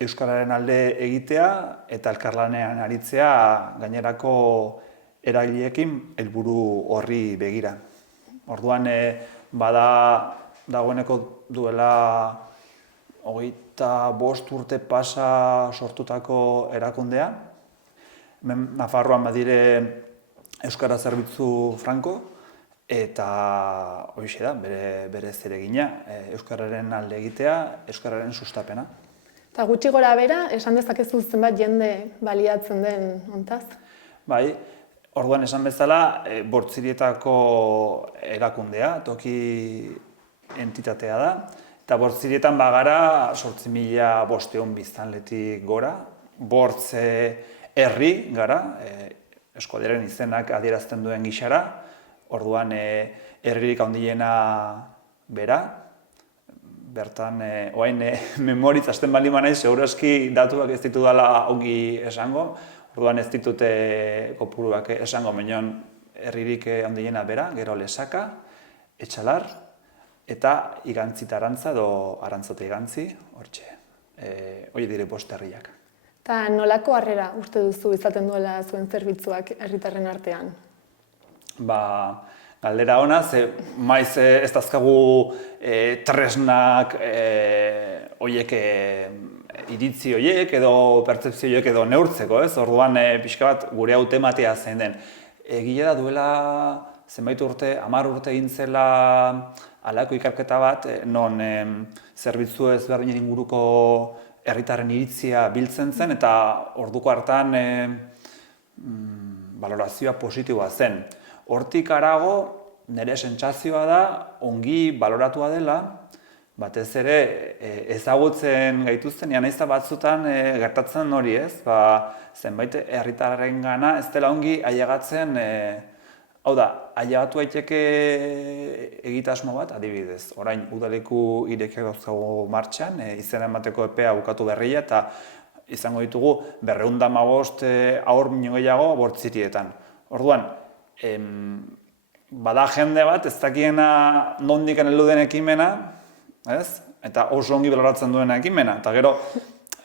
euskararen alde egitea eta elkarlanean aritzea gainerako eragileekin helburu horri begira. Orduan bada dagoeneko duela 25 urte pasa sortutako erakundea. Nafarroan badire Euskara zerbitzu franko, eta horixe da, bere zeregina, Euskararen alde egitea, Euskararen sustapena. Eta gutxi gora bera, esan dezakezu zenbat jende baliatzen den hontaz? Bai, orduan esan bezala, Bortzirietako erakundea, toki entitatea da, eta Bortzirietan bagara 8.500 biztanletik gora, Bortz herri gara, eskualdearen izenak adierazten duen gixara, orduan herririk handiena bera. Bertan, oain memoritz hasten baldin banaiz, segurazki datuak ez ditu dela ongi esango, orduan ez ditute kopuruak esango, baina herririk handiena bera, gero Lesaka, Etxalar, eta igantzi eta arantza edo arantzote igantzi, hortxe, hori dire 5 herriak. Eta nolako harrera uste duzu izaten duela zuen zerbitzuak herritarren artean? Galdera ona, ze maiz ez dazkagu tresnak horiek iritzi horiek edo pertzepzio horiek edo neurtzeko, ez? Orduan pixka bat gure hautematea zein den. Egia da duela zenbait urte, 10 urte egin zela halako ikerketa bat, non zerbitzu ezberdinen inguruko herritarren iritzia biltzen zen, eta orduko hartan balorazioa positiboa zen. Hortik harago, nire sentsazioa da, ongi baloratua dela, batez ere ezagutzen gaituzten, nahiz eta batzutan gertatzen hori ez, zenbait herritarrengana ez dela ongi ailegatzen, hau da, ailegatu daiteke egitasmo bat, adibidez, orain udaleku irekiak dauzkagu martxan, izena emateko epea bukatu berria, eta izango ditugu 215 haur minu gehiago bortzirietan. Orduan, bada jende bat, ez dakiena nondik heldu den ekimena, ez? Eta oso ongi baloratzen duena ekimena, eta gero,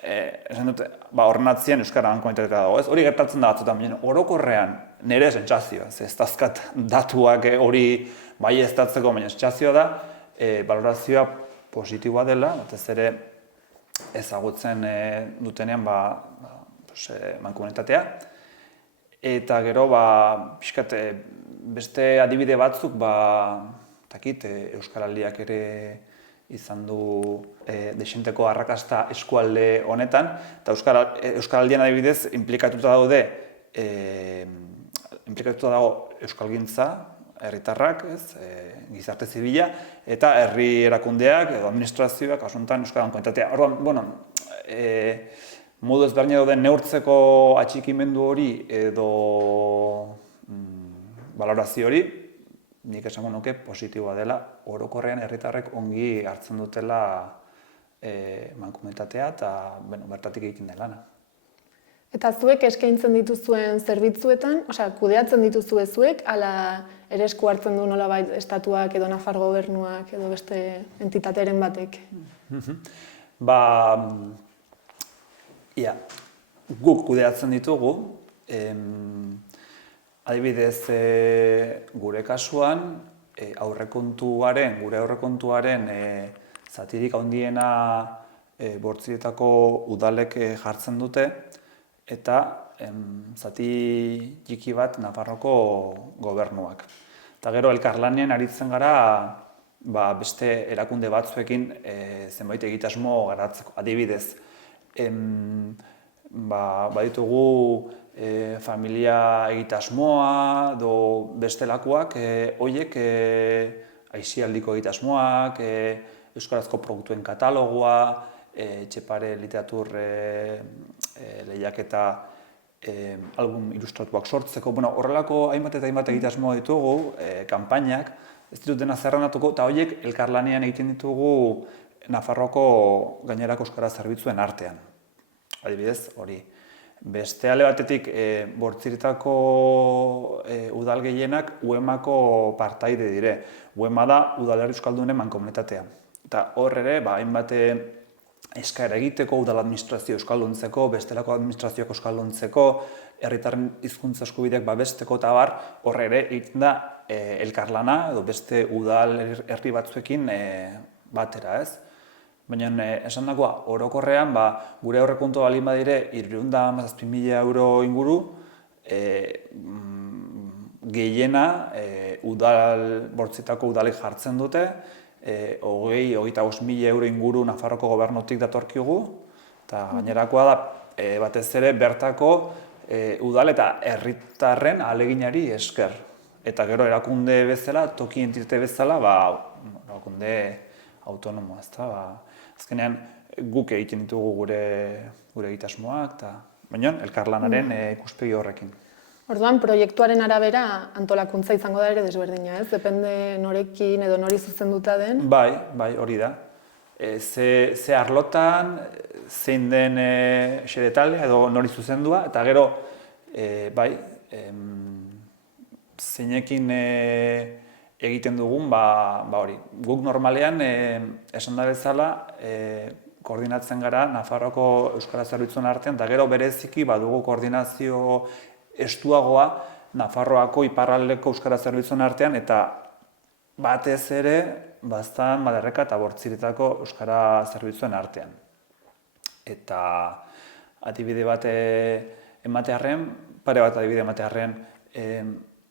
esan dute, horren atzian euskara komunitatea dago, ez? Hori gertatzen da batzutan, orokorrean nire sentsazioa, ez dazkat datuak hori bai ez datzeko, baina sentsazioa da, balorazioa positiboa dela, batez ere ezagutzen dutenean mankomunitatea. Eta gero, pixkat, beste adibide batzuk, Euskaraldiak ere izan du desenteko arrakasta eskualde honetan, eta Euskaraldian adibidez implikatuta dago euskalgintza, herritarrak, gizarte zibila, eta herri erakundeak edo administrazioak, kasuntan euskaran komunitatea. Orduan, modu ezberdina dauden neurtzeko atxikimendu hori edo balorazio hori, nik esango nuke positiboa dela, orokorrean herritarrek ongi hartzen dutela mankomunitatea eta bertatik egiten den lana. Eta zuek eskaintzen dituzuen zerbitzuetan, kudeatzen dituzue zuek, ala ere esku hartzen du nolabait estatuak edo Nafar gobernuak edo beste entitateren batek? Guk kudeatzen ditugu, adibidez gure kasuan, gure aurrekontuaren zatirik handiena Bortzirietako udalek jartzen dute, eta zati txiki bat Nafarroko gobernuak. Eta gero elkarlanean aritzen gara beste erakunde batzuekin zenbait egitasmo garatzeko. Adibidez, baditugu familia egitasmoa edo bestelakoak, horiek aisialdiko egitasmoak, euskarazko produktuen katalogoa, Etxepare literatur lehiaketa album ilustratuak sortzeko. Horrelako hainbat eta hainbat egitasmoa ditugu, kanpainak, ez ditut dena zerrendatuko, eta horiek elkarlanean egiten ditugu Nafarroko gainerako euskara zerbitzuen artean. Adibidez, hori. Beste alde batetik, Bortzirietako udal gehienak UEMako partaide dire. UEMa da udalerri euskaldunen mankomunitatea. Eta hor ere, hainbat eskaera egiteko, udal administrazio euskalduntzeko, bestelako administrazioak euskalduntzeko, herritarren hizkuntza eskubideak babesteko eta hor ere egiten da elkarlana edo beste udal herri batzuekin batera, ez? Baina esan dagoa, orokorrean, gure aurrekontu balin badire 317.000 euro inguru, gehiena Bortzirietako udalek jartzen dute, 25.000 euro inguru Nafarroko gobernutik datorkigu, eta gainerakoa da batez ere bertako udal eta herritarren ahaleginari esker. Eta gero erakunde bezala, toki entitate bezala, erakunde autonomoa, ezta? Azkenean guk egiten ditugu gure egitasmoak, baina elkarlanaren ikuspegi horrekin. Orduan, proiektuaren arabera antolakuntza izango da ere desberdina, ez? Depende norekin edo nori zuzenduta den? Bai, hori da. Ze arlotan, zein den xedetalea edo nori zuzendua, eta gero, zeinekin egiten dugun, hori. Guk normalean, esan da bezala, koordinatzen gara Nafarroako Euskara Zerbitzuen artean, eta gero bereziki badugu koordinazio estuagoa Nafarroako iparraldeko Euskara Zerbitzuen artean, eta batez ere, Baztan, Malerreka eta Bortziretako Euskara Zerbitzuen artean. Eta adibide bat ematearren, pare bat adibide ematearren,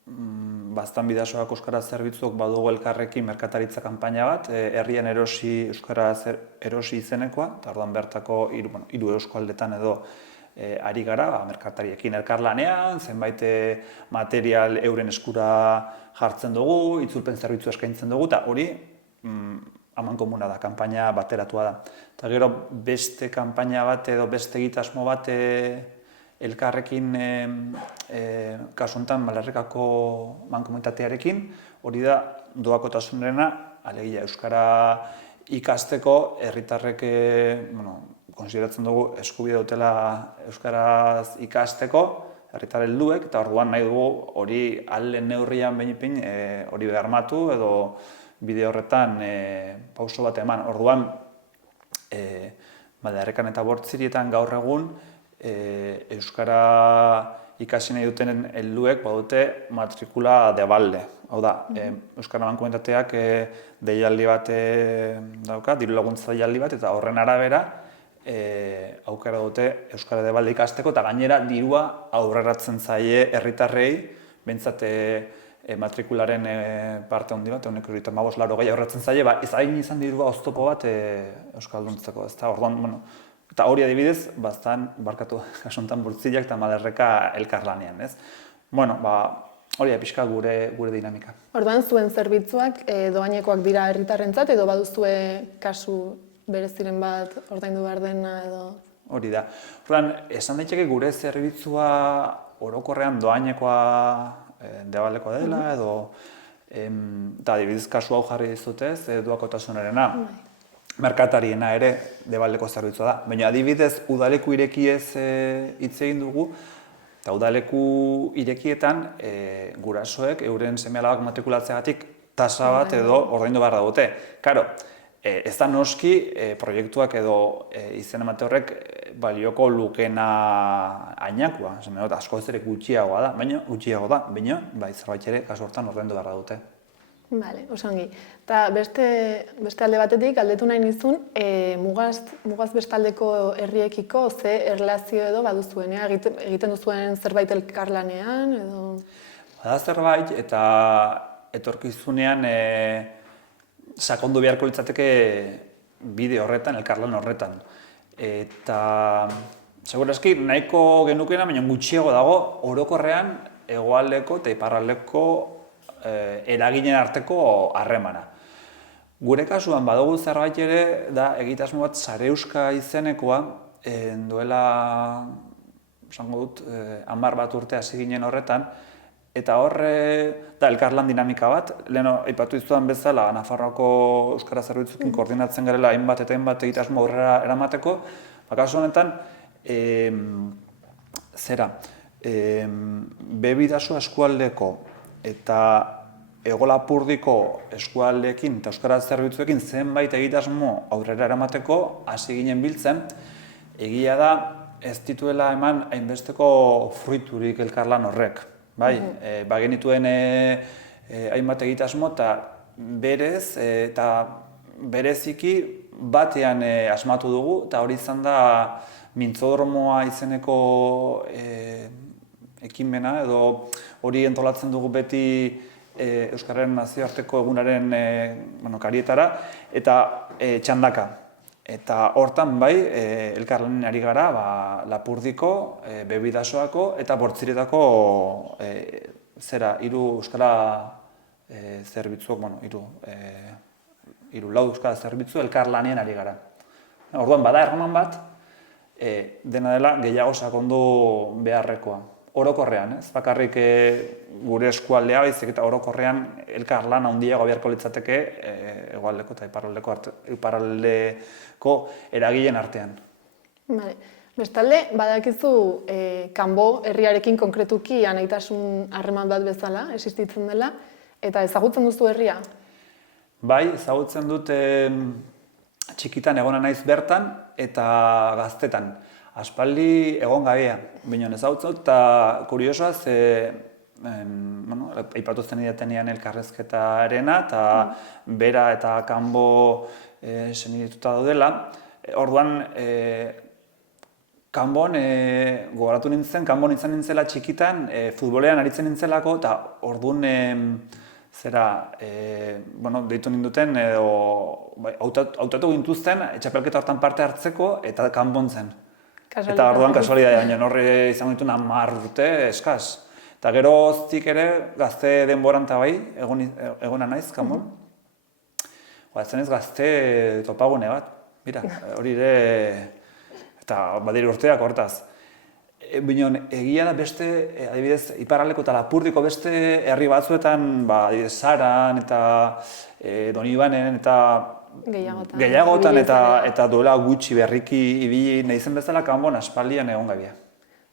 Baztan Bidasoako Euskara Zerbitzuak badugu elkarrekin merkataritza kanpaina bat, herrian erosi Euskara erosi izenekoa, eta orduan bertako hiru eskualdetan edo ari gara, merkatariekin elkarlanean, zenbait material euren eskura jartzen dugu, itzulpen zerbitzu eskaintzen dugu, eta hori amankomuna da, kanpaina bateratua da. Eta gero beste kanpaina bat edo beste egitasmo bat elkarrekin, kasu honetan Malerrekako mankomunitatearekin, hori da doakotasunarena, alegia euskara ikasteko herritarrek konsideratzen dugu eskubide dutela euskaraz ikasteko, herritar helduek, eta orduan nahi dugu hori ahal den neurrian behin hori bermatu edo bide horretan pauso bat eman. Orduan, Malerrekan eta Bortzirietan gaur egun euskara ikasi nahi duten helduek badute matrikula debalde. Hau da, Euskara Mankomunitateak deialdi bat dauka, diru laguntza deialdi bat, eta horren arabera aukera dute euskara debalde ikasteko, eta gainera dirua aurreratzen zaie herritarrei, behintzat matrikularen parte handi bat, 195 aurreratzen zaie, ez hain izan dirua oztopo bat euskalduntzeko, ez da, orduan, eta hori adibidez, Baztan, barkatu, kasu honetan Bortziriak eta Malerreka elkarlanean, ez? Bueno, hori da pixka gure dinamika. Orduan, zuen zerbitzuak doainekoak dira herritarrentzat edo baduzue kasu bereziren bat ordaindu behar dena edo... Hori da. Orduan, esan daiteke gure zerbitzua orokorrean doainekoa debalekoa dela edo... Eta adibidez kasu hau jarri dizutez, doakotasunarena. Merkatariena ere debaldeko zerbitzua da. Baina adibidez, udaleku irekiez hitz egin dugu, eta udaleku irekietan gurasoek euren seme-alabak matrikulatzeagatik tasa bat edo ordaindu behar dute. Karo, ez da noski proiektuak edo izen emate horrek balioko lukena ainakua. Asko ez ere gutxiagoa da, baina zerbait ere kasu hortan ordaindu behar dute. Bale, oso ongi. Eta beste alde batetik, galdetu nahi nizun, mugaz bestaldeko herriekiko ze erlazio edo baduzuen, egiten duzuen zerbait elkarlanean edo... Bada zerbait eta etorkizunean sakondu beharko litzateke bide horretan, elkarlan horretan. Eta segurazki nahiko genukena, baina gutxiago dago orokorrean hegoaldeko eta iparraldeko eraginen arteko harremana. Gure kasuan badugu zerbait ere da egitasmo bat Sareuska izenekoa, duela, esango dut, 10 bat urte hasi ginen horretan, eta horre da elkarlan dinamika bat, leheno aipatu dizudan bezala Nafarroako Euskara Zerbitzuekin koordinatzen garela hainbat eta hainbat egitasmo aurrera eramateko, kasu honetan, Bebidaso eskualdeko eta Hego Lapurdiko eskualdeekin eta Euskara Zerbitzuekin zenbait egitasmo aurrera eramateko hasi ginen biltzen, egia da ez dituela eman hainbesteko fruiturik elkarlan horrek. Bagenituen hainbat egitasmo eta berez eta bereziki batean asmatu dugu, eta hori izan da Mintzodromoa izeneko ekimena, edo hori entolatzen dugu beti Euskararen nazioarteko egunaren karietara, eta txandaka. Eta hortan bai, elkarlanen ari gara Lapurdiko, Bebidasoako eta Bortziretako hiru euskara zerbitzuak, lau euskara zerbitzu elkarlanean ari gara. Orduan bada erroman bat, dena dela gehiago sakondu beharrekoa. Orokorrean, ez bakarrik gure eskualdea, baizik eta orokorrean elkarlan handiago beharko litzateke hegoaldeko eta iparraldeko eragileen artean. Bestalde, badakizu Kanbo herriarekin konkretuki anaitasun harreman bat bezala existitzen dela, Eta ezagutzen duzu herria? Bai, ezagutzen dut txikitan egona naiz bertan eta gaztetan. Aspaldi egon gabea, baina ezagutzen dut eta kuriosoa aipatu zen idatenean elkarrezketarena eta bera eta kanbo senidituta daudela. Orduan, Kanbon, gogoratu nintzen, Kanbon izan nintzela txikitan, futbolean aritzen nintzelako, eta orduan deitu ninduten, hautatu gintuzten, txapelketa hortan parte hartzeko, eta Kanbon zen. Eta orduan kasualidadea, baina horre izango dituen 10 urte, eskaz. Eta gero hoztik ere, gazte denboran eta bai, egona naiz, Kanbon. Zen ez gazte topagune bat, mira, hori ere... eta badiri urteak hortaz. Baina egia da beste, adibidez, Iparraldeko eta Lapurdiko beste herri batzuetan, adibidez, Saran eta Donibanen eta gehiagotan eta duela gutxi berriki ibili nahi zen bezala Kanbon aspaldian egon gabia.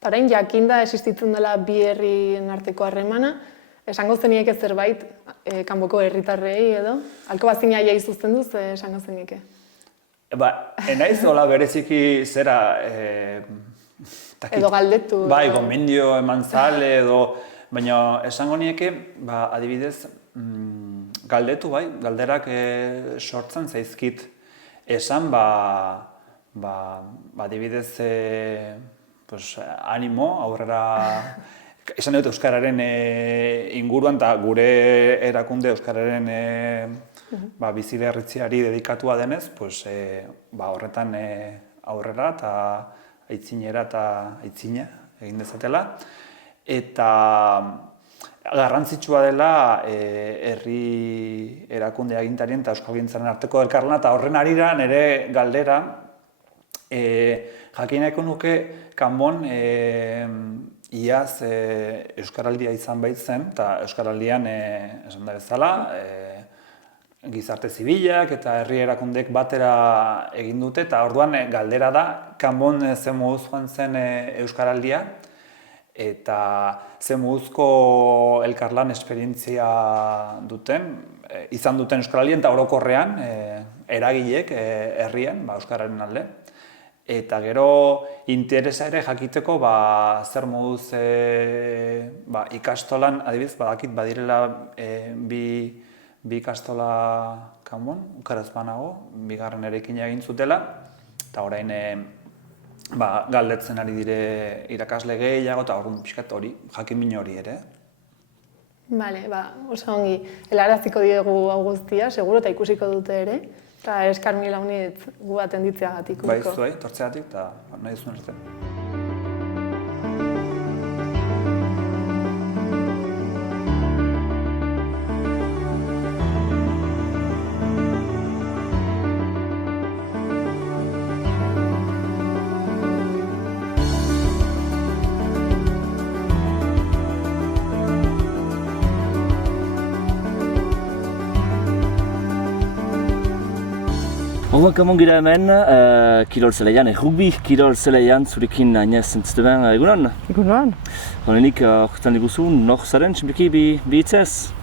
Orain jakinda existitzen dela bi herrien arteko harremana, esango zenieke zerbait Kanboko herritarrei edo? Halko bazina jaia izuzten duz, esango zenieke? Enaiz hola bereziki zera... Edo galdetu. Bai, gomendio eman zale edo... Baina esango nieke, adibidez, galdetu bai, galderak sortzen zaizkit. Esan, adibidez, animo, aurrera... Esan dut Euskararen inguruan eta gure erakunde Euskararen bizi-berritzeari dedikatua denez, horretan aurrera eta aitzinera eta aitzina egin dezatela. Eta garrantzitsua dela herri erakunde agintarien eta euskalgintzaren arteko elkarlana eta horren harira nire galdera jakin nahiko nuke Kanbon iaz Euskaraldia izan baitzen, eta Euskaraldian esan da bezala, gizarte zibilak eta herri erakundek batera egin dute, eta orduan galdera da, Kanbon zen moduz joan zen Euskaraldia, eta zen moduzko elkarlan esperientzia duten, izan duten Euskaraldian eta orokorrean eragileek herrian, Euskararen alde. Eta gero interesa ere jakiteko zer moduz ikastolan, adibidez, badakit badirela bi ikastola Kanbon, ukaraz banago, bigarren eraikina egin zutela, eta orain galdetzen ari dire irakasle gehiago eta orduan pixkat hori, jakin-min hori ere. Bale, oso ongi, helaraziko diegu hau guztia, seguro eta ikusiko dute ere. Eta eskar mila honit gu atenditzeagatik. Bai, zuei, tortzeagatik eta nahi duzun arte. Orduan Kanbon gira hemen, kirol zeleian, rugby kirol zeleian, zurekin Agnès zentzuten egunon? Egunon. Honenik, horretan diguzu, nor zaren, txinbeki bi hitzez?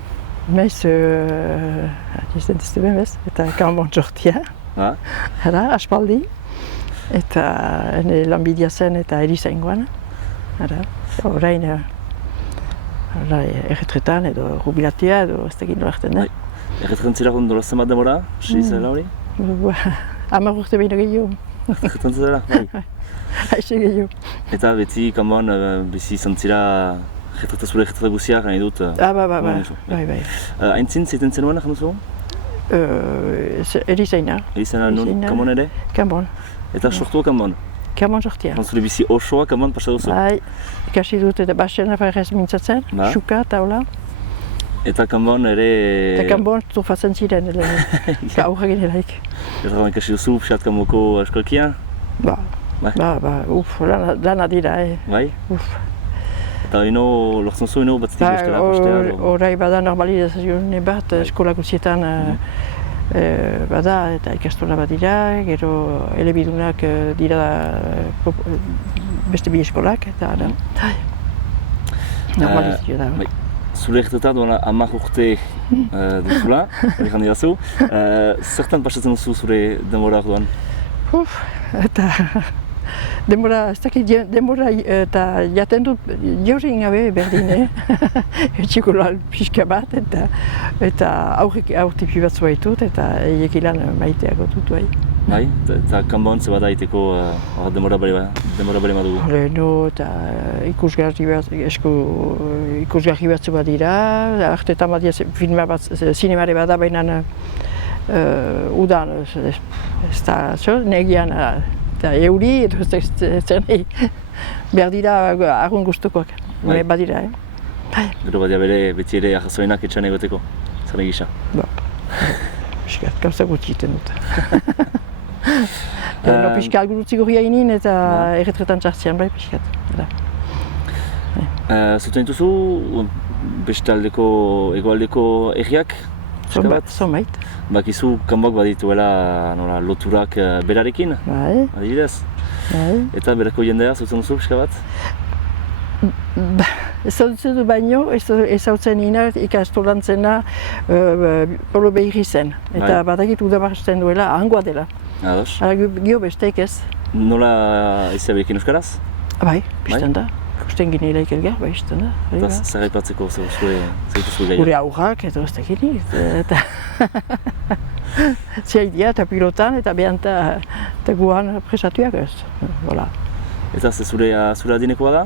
Naiz, Agnès zentzuten bez, eta Kanbon sortia. Hara, aspaldi. Eta lanbidea zen eta erizaingoan. Hara, orain erretretan edo jubilatia edo ez tekin norakten da. Erretretan zira gondola zenbat demora, zela hori? 10 urte behin gehiago. Erretan zela? Aixe gehiago. Eta beti Kanbon bizi izan zira zure erretreta guziak nahi dut? Bai. Aintzin, zeiten zenuen egin duzu? Erizaina. Erizaina nun, Kanbon ere? Kanbon. Eta sortua Kanbon? Kanbon sortia. Zure bizi osoa Kanbon pasa duzu? Bai, ikasi dut eta basen afarrez mintzatzen, xuka eta hola. Eta Kanbon ere... Eta Kanbon zurfatzen ziren, gaur egin eraik. Eta ikasi duzu pixat Kanboko eskolkia? Lana dira, Bai? Eta lortzen zu batzitik bestela postea? Horai bada normalizazioen bat, eskola guztietan bada eta ikastola bat dira, gero elebidunak dira beste bi eskolak eta normalizazio da. zure egitetan duela 10 urte duzula, hori jandi dazu. Zertan pasatzen duzu zure denbora orduan? Eta denbora, ez dakit, denbora eta jaten dut, jaurri ingabe berdin, etxiko lan pixka bat, eta aurtipi bat zuaitut, eta eiek ilan maiteako dut bai. Bai, eta kanbon ze bat daiteko denbora bale madugu. Leheno eta ikusgarri batzu bat dira, artetan bat filma bat, zinemare bat da, baina udan, ez da, negian, eta euri, zer nahi, behar dira argun gustukoak, bat dira, Gero bat bere beti ere ahazoenak etxan egoteko, zer egisa? Piskat, gauza gutxi iten dut. Piskat gurutzi gorria inin eta erretretan txartzean bai, piskat. Zuten dituzu bestaldeko, egoaldeko erriak? Zonbait. Bakizu kanbok badituela loturak berarekin, adibidez? Eta berako jendea zuten duzu pixka bat? Ez hautzen du baino, ez hautzen nina ikastolantzena Polo Behiri zen. Eta badakit udamarsten duela, hangoa dela. Ados. Gio besteik ez. Nola izabekin euskaraz? Bai, bizten da. Ikusten gineilaik elgar, bai, bizten da. Eta zer aipatzeko zure gaiak? Gure aurrak eta ez dakinik. Eta ziaidia eta pilotan eta behan eta guan presatuak ez. Eta zure adinekoa da?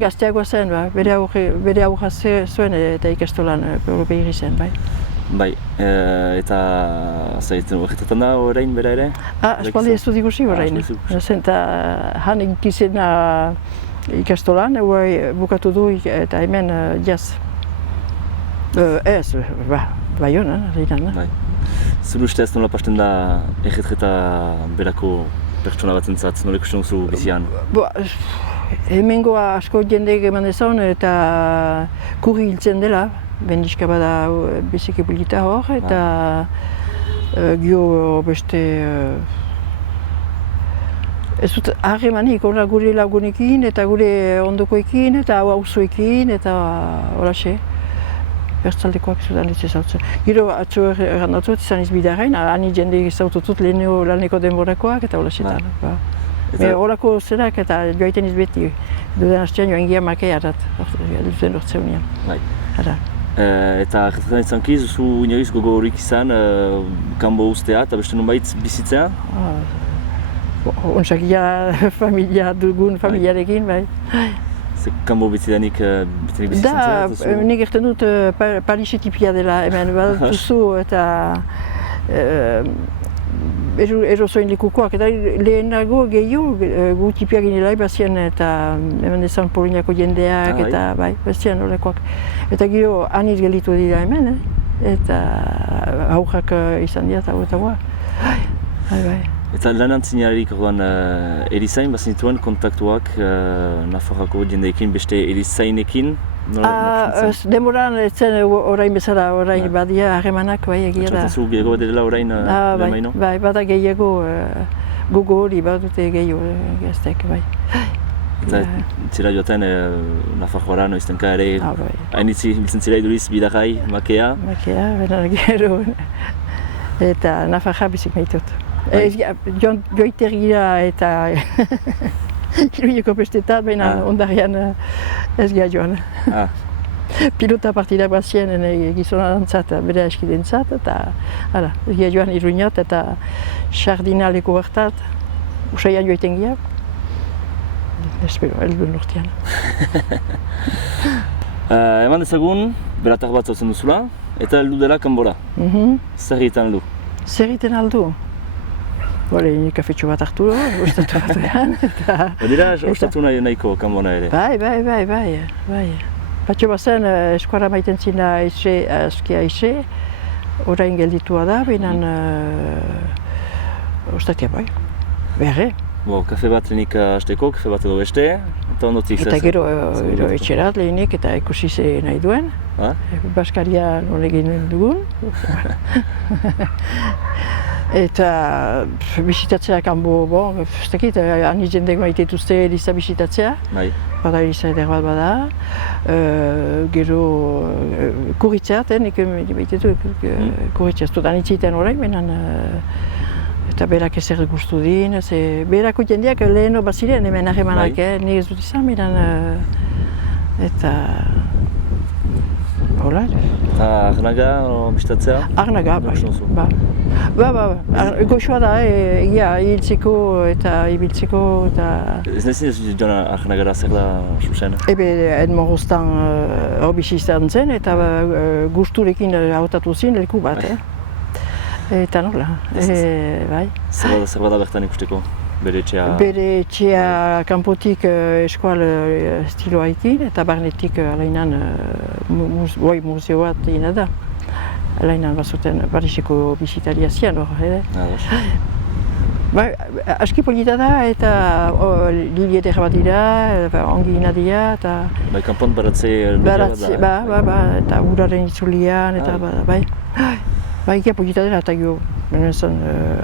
Gazteagoa zen, bere aurra zuen eta ikastolan Polo Behiri zen, bai. Bai, eta zaiten horretaten da orain bera ere? Espaldi ez dut ikusi orain. Eta han ikizena ikastolan, bukatu du eta hemen jaz. Ez, bai honan, lehenan. Zure ustez nola pasten da erretreta berako pertsona bat entzat, nola ikusten duzu bizian? Hemengoa asko jendeek eman dezan eta kurri hiltzen dela, bendiska bada biziki polita hor, eta gio beste ez dut harremanik, gure lagunekin eta gure ondokoekin eta hauzuekin eta holaxe. Bertzaldekoak zudan ez ezautzen. Gero atzo errandatut izan izbidarrain, ani jende ezaututut leheneko laneko denborakoak eta holaxetan. Horako zerak eta joaiten izbeti, duden hastean joan gira makeiarat, duzen ortzeunian. Eta erretetan izanki, zuzu inoiz gogo horik izan, kanbo ustea eta beste nonbait bizitzea? Onsakia dugun familiarekin, bai. Kanbo bizidanik bizitzen zera? Da, nik erten dut Parisitipia dela hemen baduzu eta erosoin lekukoak, eta lehenago gehiago gu tipia ginela bazien eta hemen dezan Poloniako jendeak eta bai, bazien horrekoak. Eta gero aniz gelitu dira hemen, eta aurrak izan dira eta goa. Bai. Eta lan antzinarik orduan erizain bazinituen kontaktuak Nafarroako jendeekin beste erizainekin? Denboran etzen orain bezala, orain badia harremanak bai egia da. Atxatzen zu gehiago bat edela orain lehemaino? Bai, bada gehiago gogo hori bat dute gehiago gaztek, bai. Eta zira joaten Nafarroara noiztenka ere, hainitzi biltzen zira iduriz bidarrai, makea? Makea, benar gero. Eta Nafarra bizik maitut. Joitegira eta Iruñeko bestetat, baina ondarean ez geha joan. Pilota partida bazien gizonarantzat, bere eskidentzat, eta ez geha joan Iruñat eta Sardinaleko hartat, usaian joiten geha. Espero, helduen urtean. Eman dezagun, beratar bat zautzen duzula, eta heldu dela kanbora. Zer egiten aldu? Zer egiten aldu? Nik kafetxo bat hartu, ostatu bat egan. Dira, ostatu nahiko kanbona ere? Bai. Patxo bazen, eskuara maiten zina askia ize, orain gelditua da, behinan ostatia bai, berre. Kafe bat lehenik hasteko, kafe bat edo beste, eta ondotik zer? Eta gero etxerat lehenik eta ikusi ze nahi duen. Baskaria non egin dugun. Eta bisitatzea kanbo, ez dakit, ani jendek maite dituzte eliza bisitatzea. Bai. Bada eliza eder bat bada. Gero kurritzea, nik maite du kurritzea. Ez dut anitziten orain, benen eta berak ezer guztu din. Berako jendeak leheno baziren hemen harremanak, nik ez dut izan, benen eta hola. Eta Arnaga bisitatzea? Arnaga, goxoa da, hiltzeko eta ibiltzeko eta... Ez nezin ez joan Arnagara zer da zuzen? Edmoroztan hor bizizan zen eta gusturekin hautatu zin leku bat. Eta nola, bai. Zer bada bertan ikusteko? Bere etxea? Bere etxea kanpotik eskual estiloaikin eta barnetik alainan museo bat egina da. Alainan bazuten Pariseko bisitaria zian hor, aski polita da eta lili eder bat dira, ongi ina dira eta... Bai, kanpon baratze lugar da? Eta uraren itzulian eta bai. Bai, ikia polita dira eta jo,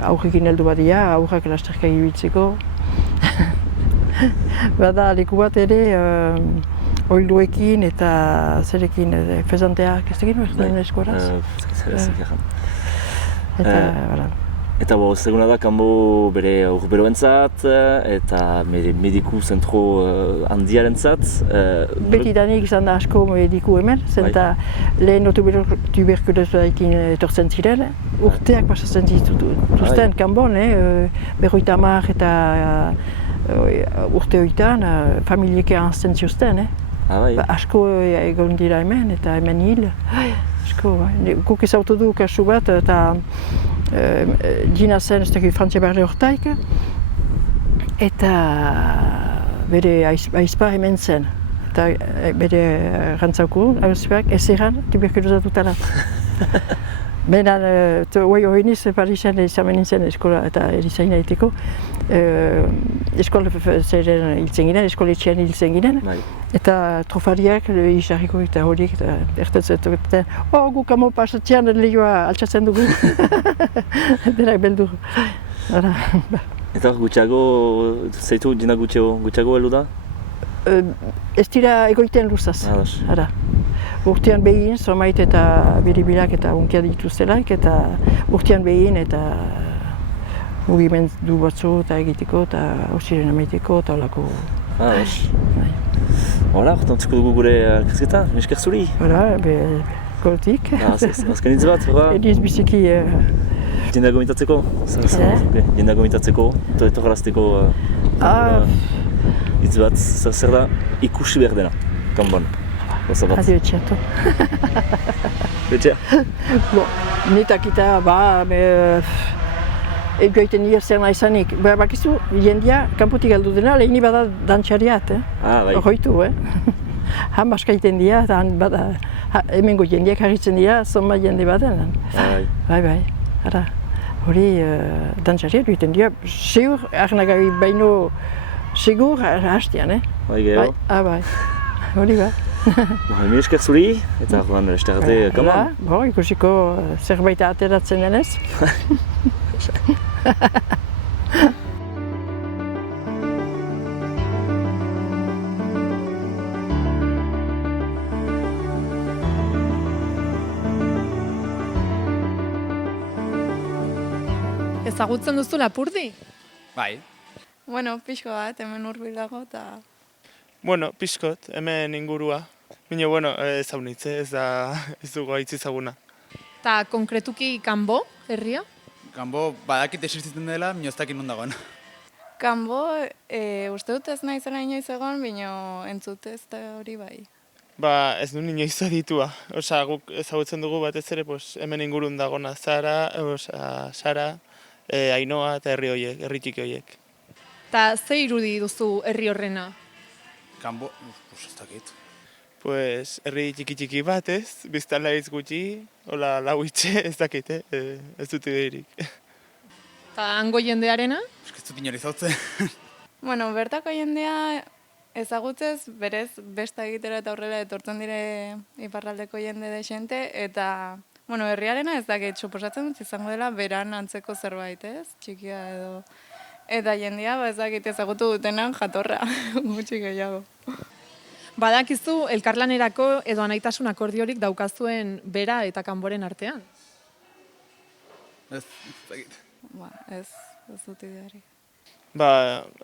aurrekin heldu bat dira, aurrak lasterka ibiltzeko. Bada leku bat ere, oiluekin eta zerekin fezanteak, ez egin behar eskoraz. Eta zeguna da, kanbo bere urberoentzat eta mediku zentro handiarentzat. Betidanik izan da asko mediku hemen, zenta lehen tuberkulosoarekin etortzen ziren, urteak pasatzen zituzten kanbon, 50 eta urte horietan familieke anzten zituzten. Asko egon dira hemen eta hemen hil. Guk ezautu du kasu bat eta Gina zen ez dakit Frantzia Barre hortaik eta bere aizpa hemen zen. Eta bere rantzauku, aizpak, ez erran tuberkulosatutala. Benan, hori niz Parisen izamen nintzen eskola eta erizaina egiteko. Eskola zeren hiltzen ginen, eskoletxean hiltzen ginen. Eta trofariak izarriko eta horiek ertetzen. Guk amo pasatzean lehioa altsatzen dugu. Denak beldur. Eta gutxiago, zeitu dina gutxiago heldu da? Ez dira egoiten luzaz. Urtean behin, somait eta biribilak eta unkia dituztelaik, eta urtean behin eta mugimendu batzu eta egiteko eta hausiren amaiteko eta holako. Hola, hortantziko dugu gure elkarrizketa, nesker zuri? Koltik. Azken hitz bat, Ediz biziki... Jendea gomitatzeko? Jendea gomitatzeko, etorrazteko hitz bat, zer da ikusi behar dena, kanbon. Adio etxeato. Etxea? Nitakita, egoiten nire zer nahizanik. Bakizu, jendia kanpotik heldu dena, lehini bada dantxariat. Horroitu, Han baskaiten dira, eta han bada, hemengo jendiak harritzen dira, zonba jende baden. Bai. Hori dantxariat egiten dira, seur, Arnagabi baino, segur hastian, Bai, gehiago? Bai, hori ba. Mil esker zuri, eta joan estegate kaman. Ikusiko zerbait ateratzen denez. Ezagutzen duzu Lapurdi? Bai. Bueno, pixko bat, hemen hurbil dago eta... Bueno, pixkot, hemen ingurua. Baina, bueno, ezaunitze, ez dugu haitz ezaguna. Eta konkretuki Kanbo, herria? Kanbo, badakit existitzen dela, baina ez dakit non dagoen. Kanbo, uste dut ez nahi zela inoiz egon, baina entzut ez da hori bai. Ez du inoiz aditua. Guk ezagutzen dugu batez ere, hemen ingurun dagona Sara, Ainoa eta herri txiki horiek. Eta ze irudi duzu herri horrena? Kanbo, ez dakit. Herri txiki bat ez, biztanlariz gutxi, hola lauitxe, ez dakit, ez dut ideirik. Eta hango jendearena? Ez dut inori zautzen. Bueno, bertako jendea ezagutzez, berez besta egitera eta horrela etortzen dire iparraldeko jende desente, eta Bueno, herriarena ez dakit, suposatzen dut izango dela beran antzeko zerbait, ez? Txikia edo. Eta jendia, ez dakit ezagutu dutenan jatorra, gutxi gehiago. Badakizu elkarlanerako edo anaitasun akordiorik daukazuen bera eta kanboren artean? Ez dakit. Ez dut idearik.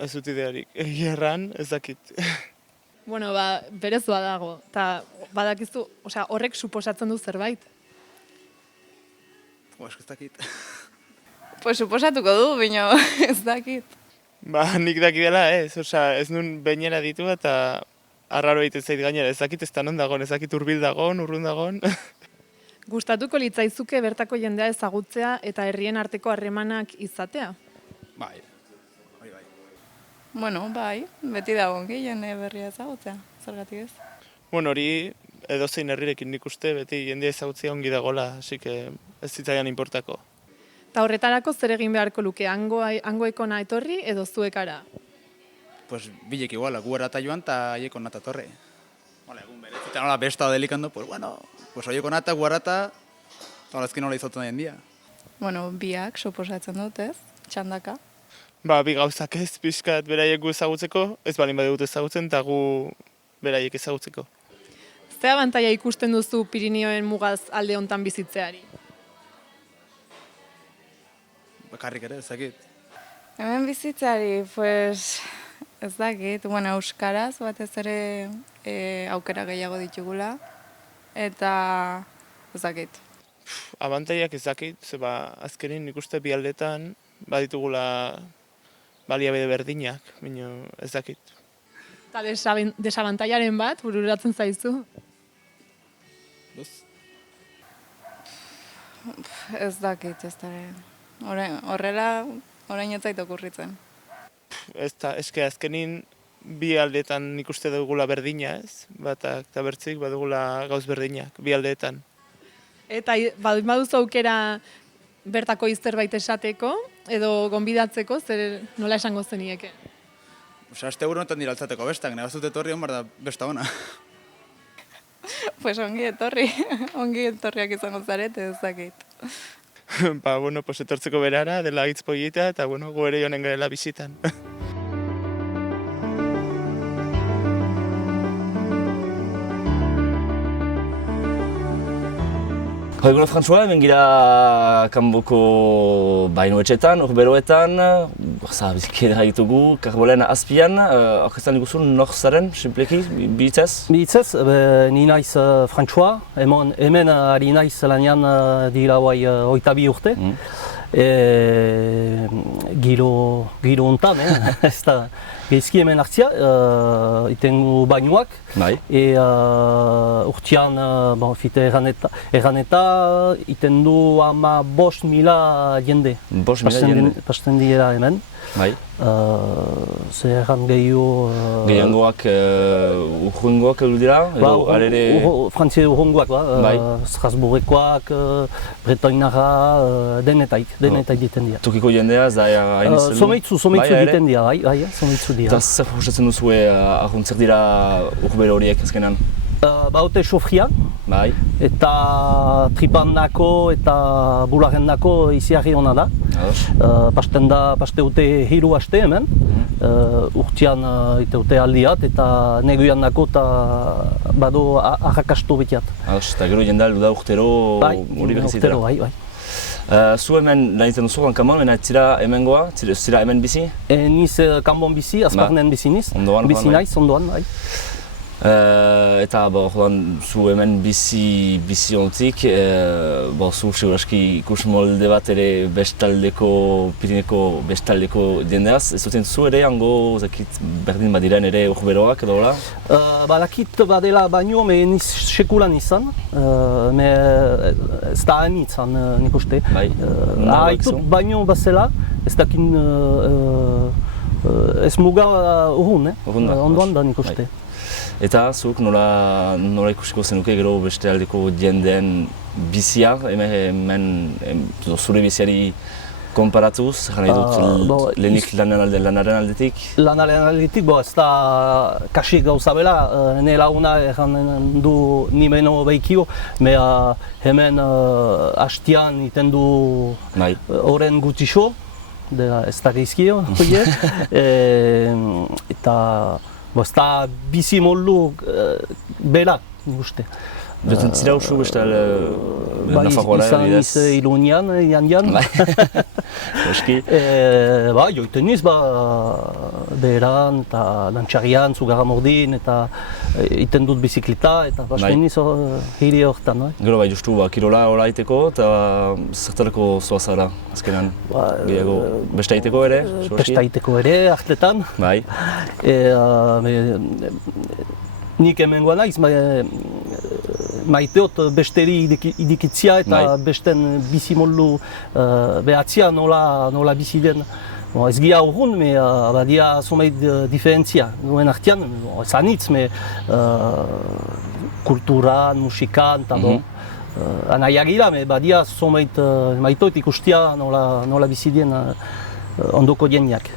Ez dut idearik. Egia erran, ez dakit. Bueno, berezua dago, eta badakizu, horrek suposatzen du zerbait. Ez dakit. Pues suposatuko du, bino ez dakit. Nik dakidela ez, ez nun behinera ditu eta arraro egiten zait gainera, ez dakit ez da non dagoen, ez dakit hurbil dagoen, urrun dagoen. Gustatuko litzaizuke bertako jendea ezagutzea eta herrien arteko harremanak izatea? Bai. Bueno, bai, beti dagoenki jende berria ezagutzea, zergatik ez. Bueno, hori edozein herrirekin nik uste, beti jendea ezagutzea ongi dagoela, así que ez zitzaidan importako. Eta horretarako zer egin beharko luke, hangoekona etorri edo zuekara? Pues bilek igual, gu erata joan eta haieko nata torre. Egun berezita nola besta delikando, pues bueno, haieko nata, gu erata, eta ezkin nola izotzen den dia. Bueno, biak suposatzen dut, ez? Txandaka. Bi gauzak ez, pixkat beraiek gu ezagutzeko, ez balin badugut ezagutzen, eta gu beraiek ezagutzeko. Ze abantaila ikusten duzu Pirinioen mugaz alde hontan bizitzeari? Bakarrik ere, ez dakit. Hemen bizitzeari, pues, ez dakit, bueno, euskaraz batez ere aukera gehiago ditugula, eta ez dakit. Abantailak ez dakit, azkenin nik uste bi aldetan baditugula baliabide berdinak, baina ez dakit. Eta desabantailaren bat, bururatzen zaizu? Ez dakit, ez da. Horrela, orain ez zait okurritzen. Eske azkenin bi aldeetan nik uste dugula berdina, ez? Batak eta bertzik badugula gauz berdinak, bi aldeetan. Eta baduzu aukera bertako zerbait esateko, edo gonbidatzeko, zer nola esango zenieke? Aste honetan dira altzateko bestak, nire bazut etorri hon da besta ona. Pues ongi etorriak izango zarete, ez dakit. Bueno, etortzeko berara, dela hitz polita, eta gu ere joanen garela bizitan. Egunon Frantzua, hemen gira kanboko bainuetxetan, urberoetan, biziki edera ditugu, karbolen azpian, orkestan diguzu nor zaren, simpleki, bihitzez? Bihitzez, ni naiz Frantzua, hemen ari naiz lanean dira guai 22 urte. Giro hontan, ez da geizki hemen hartzia, itengu bainuak. Urtean, fite erraneta, iten du 5.000 jende. 5.000 jende? Pasten dira hemen. Zer erran gehiago... Gehiangoak urrungoak edo dira? Frantzia urrungoak, Strasbourgekoak, Bretoinara, denetaik diten dira. Tokiko jendea, ez da hain izan? Someitzu diten dira, someitzu dira. Eta zer proposatzen duzue ahuntzak dira urbero horiek azkenan? Baute sofria, eta tripandako eta bularrendako iziarri hona da. Paste dute 3 aste hemen, urtean dute aldiat eta neguian dako eta bado arrakastu betiat. Eta gero jendea aldu da urtero hori behizitera? Bai. Zu hemen lan izan duzu kanbon, ez zira hemen goa, zira hemen bizi? Niz kanbon bizi, azparnen bizi niz, bizi naiz, ondoan. Eta zu hemen bizi ontik, zu seguraski ikus molde bat ere Pirineko bestaldeko jendeaz. Ez duten zu ere, hango berdin badiren ere urberoak edo hola? Badakit badela baino, niz sekulan izan, ez da hain izan nik uste. Haitut baino bazela, ez dakin ez muga urrun, ondoan da nik uste. Eta zuk nola ikusiko zenuke gero beste aldeko jendeen bizia, hemen zure biziari konparatuz, nahi dut lehenik lanaren aldetik? Lanaren aldetik, ez da kasik gauza bela, ne laguna erran du ni beno behikio, hemen hastian iten du horren gutixo, ez da geizkio, eta ez da bizi moldu bela, nik uste. Joten zira usu beste Nafarroara izan iz Ilunian, Ian. Eski? Joiten niz, beheran eta lantxarian, Zugarramurdin, eta iten dut bizikleta, eta basten niz hiri horretan. Gero justu kirola hola aiteko, eta zertarako zoa zara, azkenan? Gehiago beste aiteko ere? Beste aiteko ere, artetan. Bai. Nik hemengoa naiz, maiteot besteri idikitzia eta besten bizimoldu behatzia nola bizi den. Ez gira urrun, badia zomait diferentzia. Nuen artean, ez anitz, kulturan, musikan, eta anaia gira, badia zomait maitoit ikustia nola bizi den ondoko jendeak.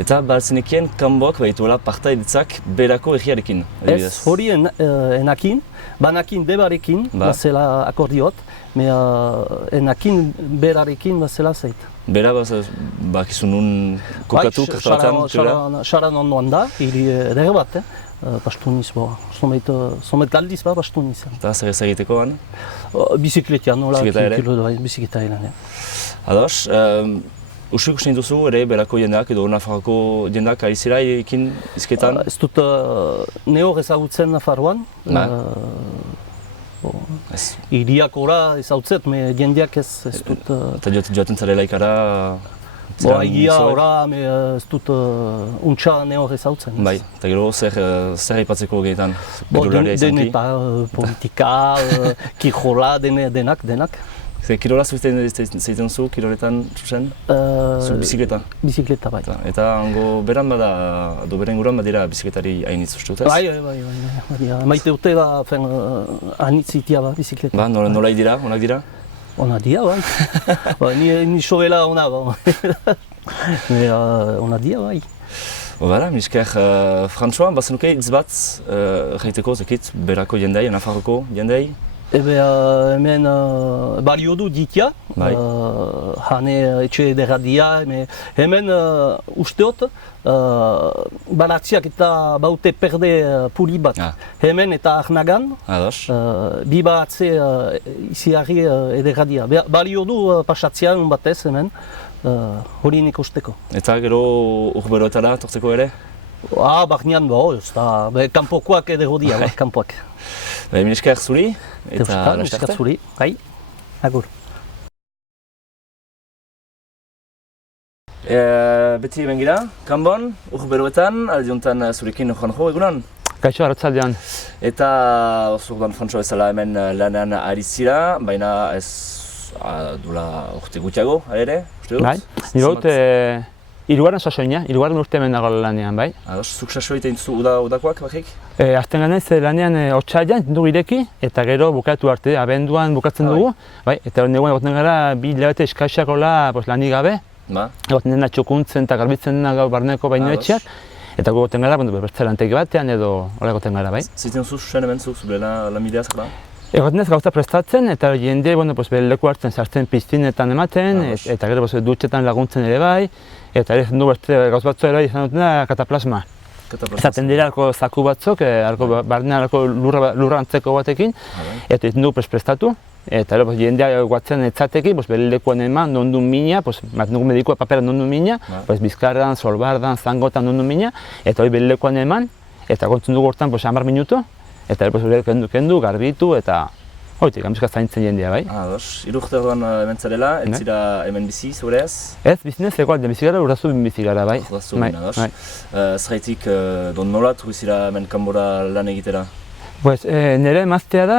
Eta balzenekien kanboak behituela partaiditzak berako egiarekin, adibidez? Ez, hori enakin, banakin bebarekin, bazela akordiot, enakin berarekin bazela zait. Bera bakizu nun kokatu, kartabatan? Saran ondoan da, hiri eder bat, pastuniz, somet aldiz pastuniz. Eta zer ez egiteko ban? Bizikletian, bizikleta ere. Ados, usu ikusten duzu ere berako jendeak edo Nafarroko jendeak ari zira ekin izketan? Ez dut ne hor ezagutzen Nafarroan. Hiriak ora ezagutzet, jendeak ez dut... Eta joaten zarela ikara? Egia ora, ez dut untxa ne hor ezagutzen. Bai, eta gero zer aipatzeko gehiagoetan? Denetan, politika, kirola, denak. Kirola zeiten zu, kiroletan zuzen? Zu bizikleta? Bizikleta, bai. Eta hango beran bada, edo beren guran badira bizikletari hainitz uste dutez? Bai. Maite urte da hainitz itia bizikleta. Ba, nola dira, onak dira? Onak dira, bai. Ni sobela ona, onak dira, bai. Bara, misker, François, bazenuke hitz bat jaiteko zekit berako jendei, Nafarroko jendei? Hemen balio du ditia, hane etxe ederradia, hemen usteot baratziak eta baute perde puli bat. Hemen eta Arnagan, bi baratze iziarri ederradia. Balio du pasatzean batez hemen, hori nik usteko. Eta gero urberoetara tortzeko ere? Barnean, ez da, kanpokoak ederrodia, kanpoak. Minesker zuri, eta minesker zuri, bai, agur. Beti hemen gira, kanbon, urberoetan, aldiuntan zurekin Juanjo, egunon? Kaixo, arratzaldean. Eta zurdan François ezala hemen lanean ari zira, baina ez duela urte gutiago, ere, uste dut? Bai, nire dut hirugarren sasoina, hirugarren urte hemen dago lanean, bai. Ados, zuk sasoa egiten duzu udakoak, bakik? Azten ganez lanean otsailean dugu ireki, eta gero bukatu arte, abenduan bukatzen dugu, bai, eta neguan egoten gara 2 hilabete eskaxak lanik gabe, egoten dena txukuntzen eta garbitzen dena gaur barneko bainoetxeak, eta egoten gara, bertze lantegi batean edo hori egoten gara, bai. Ziten zu zuzen hemen zu, zure lanbidea zara? Egoten ez gauza prestatzen, eta jende leku hartzen sartzen piztinetan ematen, eta gero dutxetan laguntzen ere bai, eta ere du beste gauz batzu ere izan dutena kataplasma. Zaten dira zaku batzuk, barnean lurra antzeko batekin, eta izan du prestatu. Eta jendea guatzen etzatekin, bere lekuan eman, nondu mina, nugu medikua papera nondu mina, bizkarran, solbardan, zangotan nondu mina, eta hori bere lekuan eman, eta gontzen dugu hortan 10 minutu, eta hori kendu, garbitu, eta horitik, amizka zaintzen jendea, bai. Ados, 3 urte orduan hemen zarela, ez zira hemen bizi, zure ez? Ez, bizinez, egoaldean bizi gara, urdazu bizi gara, bai. Urdazu bin, ados. Zeraitik, nola zira hemen kanbora lan egitera? Nire emaztea da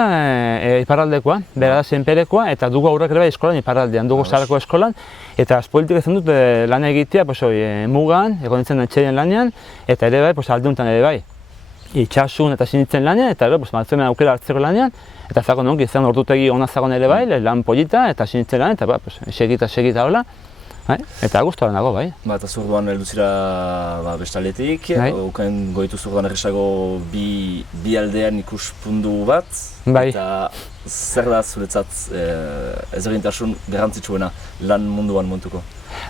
iparraldekoa, bera da senperekoa, eta dugu aurrak ere bai eskolan iparraldean, dugu zarako eskolan, eta azpolitik ezan dut lan egitea mugan, egon nintzen etxearen lanean, eta ere bai aldeuntan ere bai. Itxasun eta sinitzen lanean, eta maltzemen aukera hartzeko lanean, eta zagon ongi izan ordutegi ona zagon ere bai, lan polita eta sinitzen lanean, eta segita hola. Eta guztuaren dago, bai. Eta zurduan heldu zira bestaletik, oken goitu zurduan erresago bi aldean ikuspundu bat, eta zer da zuretzat ezberdintasun garrantzitsuena lan munduan montuko?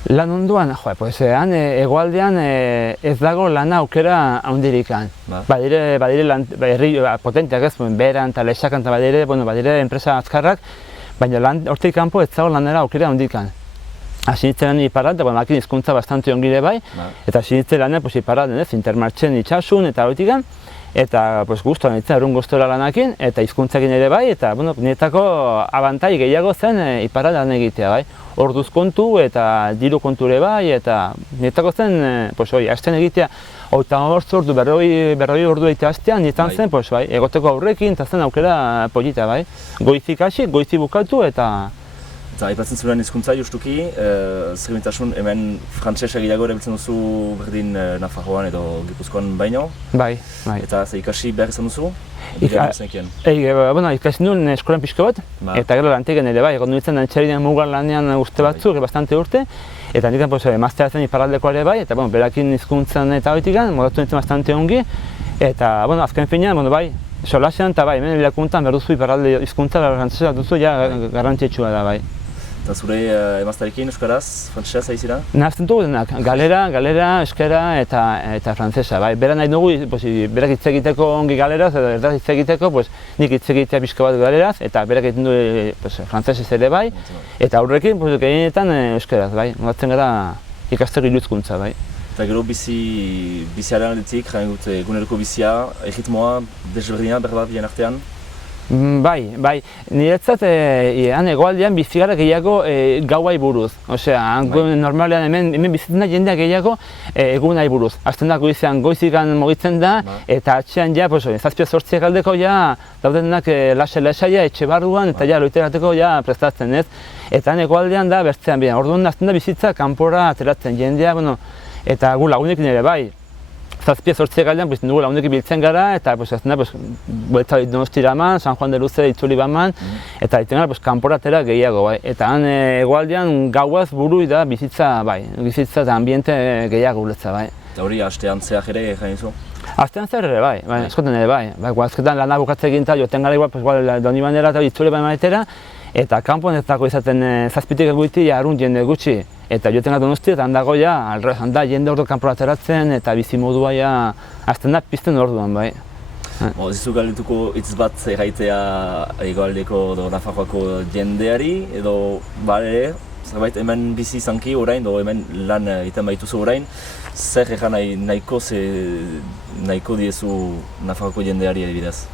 Lan munduan, hegoaldean ez dago lana aukera handirikan. Badire herri potenteak ez, beran eta lexakan eta badire enpresa azkarrak, baina hortik kanpo ez dago lanera aukera handikan. Asinitzen iparralde, makin hizkuntza bastante ongire bai, eta asinitzen lanen iparralden Intermarchen itxasun eta hortikan, eta guztuan nintzen errun guztora lanakin, eta hizkuntzakin ere bai, eta niretako abantai gehiago zen iparraldean egitea bai. Orduz kontu eta diru konture bai, eta niretako zen, hasten egitea, 35 ordu, 40 ordu egitea hastean, niretan zen, egoteko aurrekin, eta zen aukera polita bai. Goizik hasi, goizik bukatu eta... Eta aipatzen zuen hizkuntza justuki, zerbintasun hemen frantsesa gehiago erabiltzen duzu berdin Nafarroan edo Gipuzkoan baino? Bai. Eta ikasi behar izan duzu? Ikasi nuen eskolan pixko bat, eta gero lantegen ere bai, egon nintzen antxerinen mugan lanean uste batzuk, bastante urte, eta nintzen emazteatzen iparraldeko ere bai, eta berakin hizkuntzan eta horitikan, modatu nintzen bastante ongi, eta azken finean, bai, solasean eta bai, hemen irakuntan behar duzu iparralde hizkuntza frantsesa duzu, garrantzitsua da bai. Eta zure emaztarekin euskaraz, frantsesaz ari zira? Nahazten dugu denak, galera, euskara eta frantsesa. Bera nahi dugu, berak hitz egiteko ongi galeraz, edo erdaz hitz egiteko, nik hitz egitea pixka bat galeraz, eta berak egiten du frantsesez ere bai, eta aurrekin gehienetan euskaraz, modatzen gara ikasteko hiruhizkuntza bai. Eta gero biziaren aldetik, jain dut eguneroko bizia, erritmoa, desberdina berbat bien artean? Bai, niretzat hegoaldean bizi gara gehiago gauai buruz. Normalean hemen bizitzen da jendea gehiago egunai buruz. Azten da goizikan mugitzen da, eta atxean zazpia sortziak aldeko daudenak lasa-lasaia etxe barruan, eta loiterateko prestatzen ez. Eta hegoaldean da bertzean bian. Orduan azten da bizitza kanpora ateratzen jendea, eta gu lagunekin ere bai. Zazpia sortziak aldean, dugu lagunekin biltzen gara, eta azten da, buelta Donostira eman, San Juan de Luze itzuli baman, eta egiten gara kanporatera gehiago, bai. Eta han hegoaldean gauaz buru da bizitza eta ambiente gehiago guretza, bai. Eta hori astean zehar ere egin zu? Astean zehar ere bai, askotan ere bai. Azketan lana bukatze egin eta joten gara igual doni banera eta itzuli bamanetera, eta kanpoan ez dago izaten zazpitik eguiti arrun jende gutxi. Eta joten gara Donosti eta handago da jende ordu kanpora ateratzen eta bizimodua azten da pizten orduan bai. Ez dizu galdetuko hitz bat erraitea hegoaldeko edo Nafarroako jendeari edo zerbait hemen bizi izanki orain edo hemen lan egiten baituzu orain, zer egan nahiko diezu Nafarroako jendeari adibidez?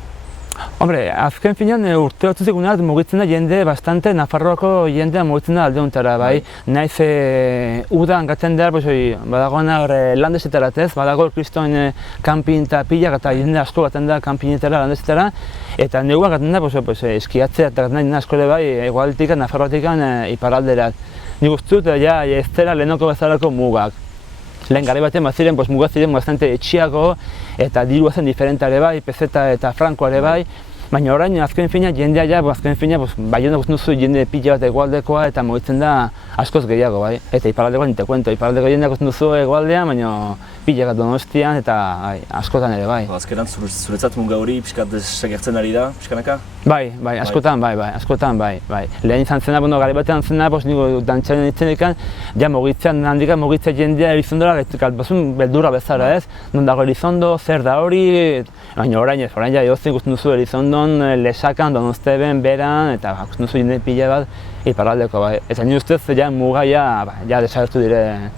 Hombre, azken finean urte batzutik uneat mugitzen da jende bastante Nafarroako jendea mugitzen da alde hontara, bai. Naiz udan gatzen da, badagoena landezetarat ez, badago kriston kanpin eta pilak eta jende asko gaten da kanpinetara, landezetara, eta neguan gaten da eskiatzea eta gaten da asko ere bai, hegoaldetik, Nafarroatik iparralderat. Nik uste dut, ez dela lehenoko bezalako mugak. Lehen gara batean baziren mugak ziren bastante etxiago eta dirua zen diferentare bai, peseta eta frankoare bai, baina orain azken fina jendea Baionan guztien duzu jende pila bat hegoaldekoa eta mugitzen da askoz gehiago bai. Eta iparraldekoa nite kuento, iparraldeko jendea guztien duzu hegoaldean, baina pila bat Donostian eta askotan ere bai. Azkenan zuretzat muga hori pixkat desagertzen ari da, pixkanaka? Bai, askotan bai. Lehen izan zena, gara batean zena, niko dantxaren nintzen ikan, mugitzea jendea Elizondora, beldurra bezala ez, non dago Elizondo, zer da hori, baina orain ez, egozien guztien duzu Elizondon, Lesakan, Donosteben, Beran, eta guztien duzu jende pila bat iparraldeko bai. Eta nire ustez, muga desagertu dire,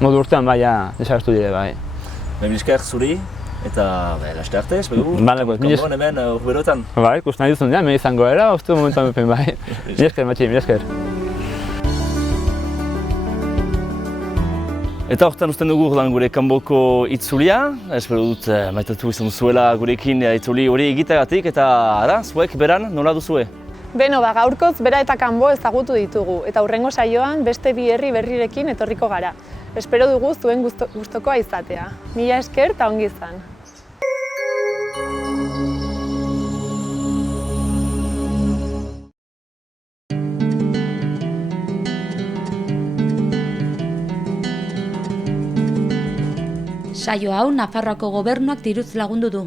modu urtean desagertu dire bai. Esker zuri, eta laste arte, espegu, kanboan hemen urberotan. Bai, ikusten nahi duzun, hemen izango era, oztu momentuan bepen bai. Mila esker. Eta horretan usten dugu gure kanboko itzulia, espero dut maitatu izan duzuela gurekin itzuli hori egiteagatik, eta zuek beran nola duzue? Beno, gaurkoz bera eta kanbo ezagutu ditugu, eta hurrengo saioan beste bi herri berrirekin etorriko gara. Espero dugu zuen gustokoa izatea. Mila esker eta ongi izan. Saio hau Nafarroako gobernuak diruz lagundu du.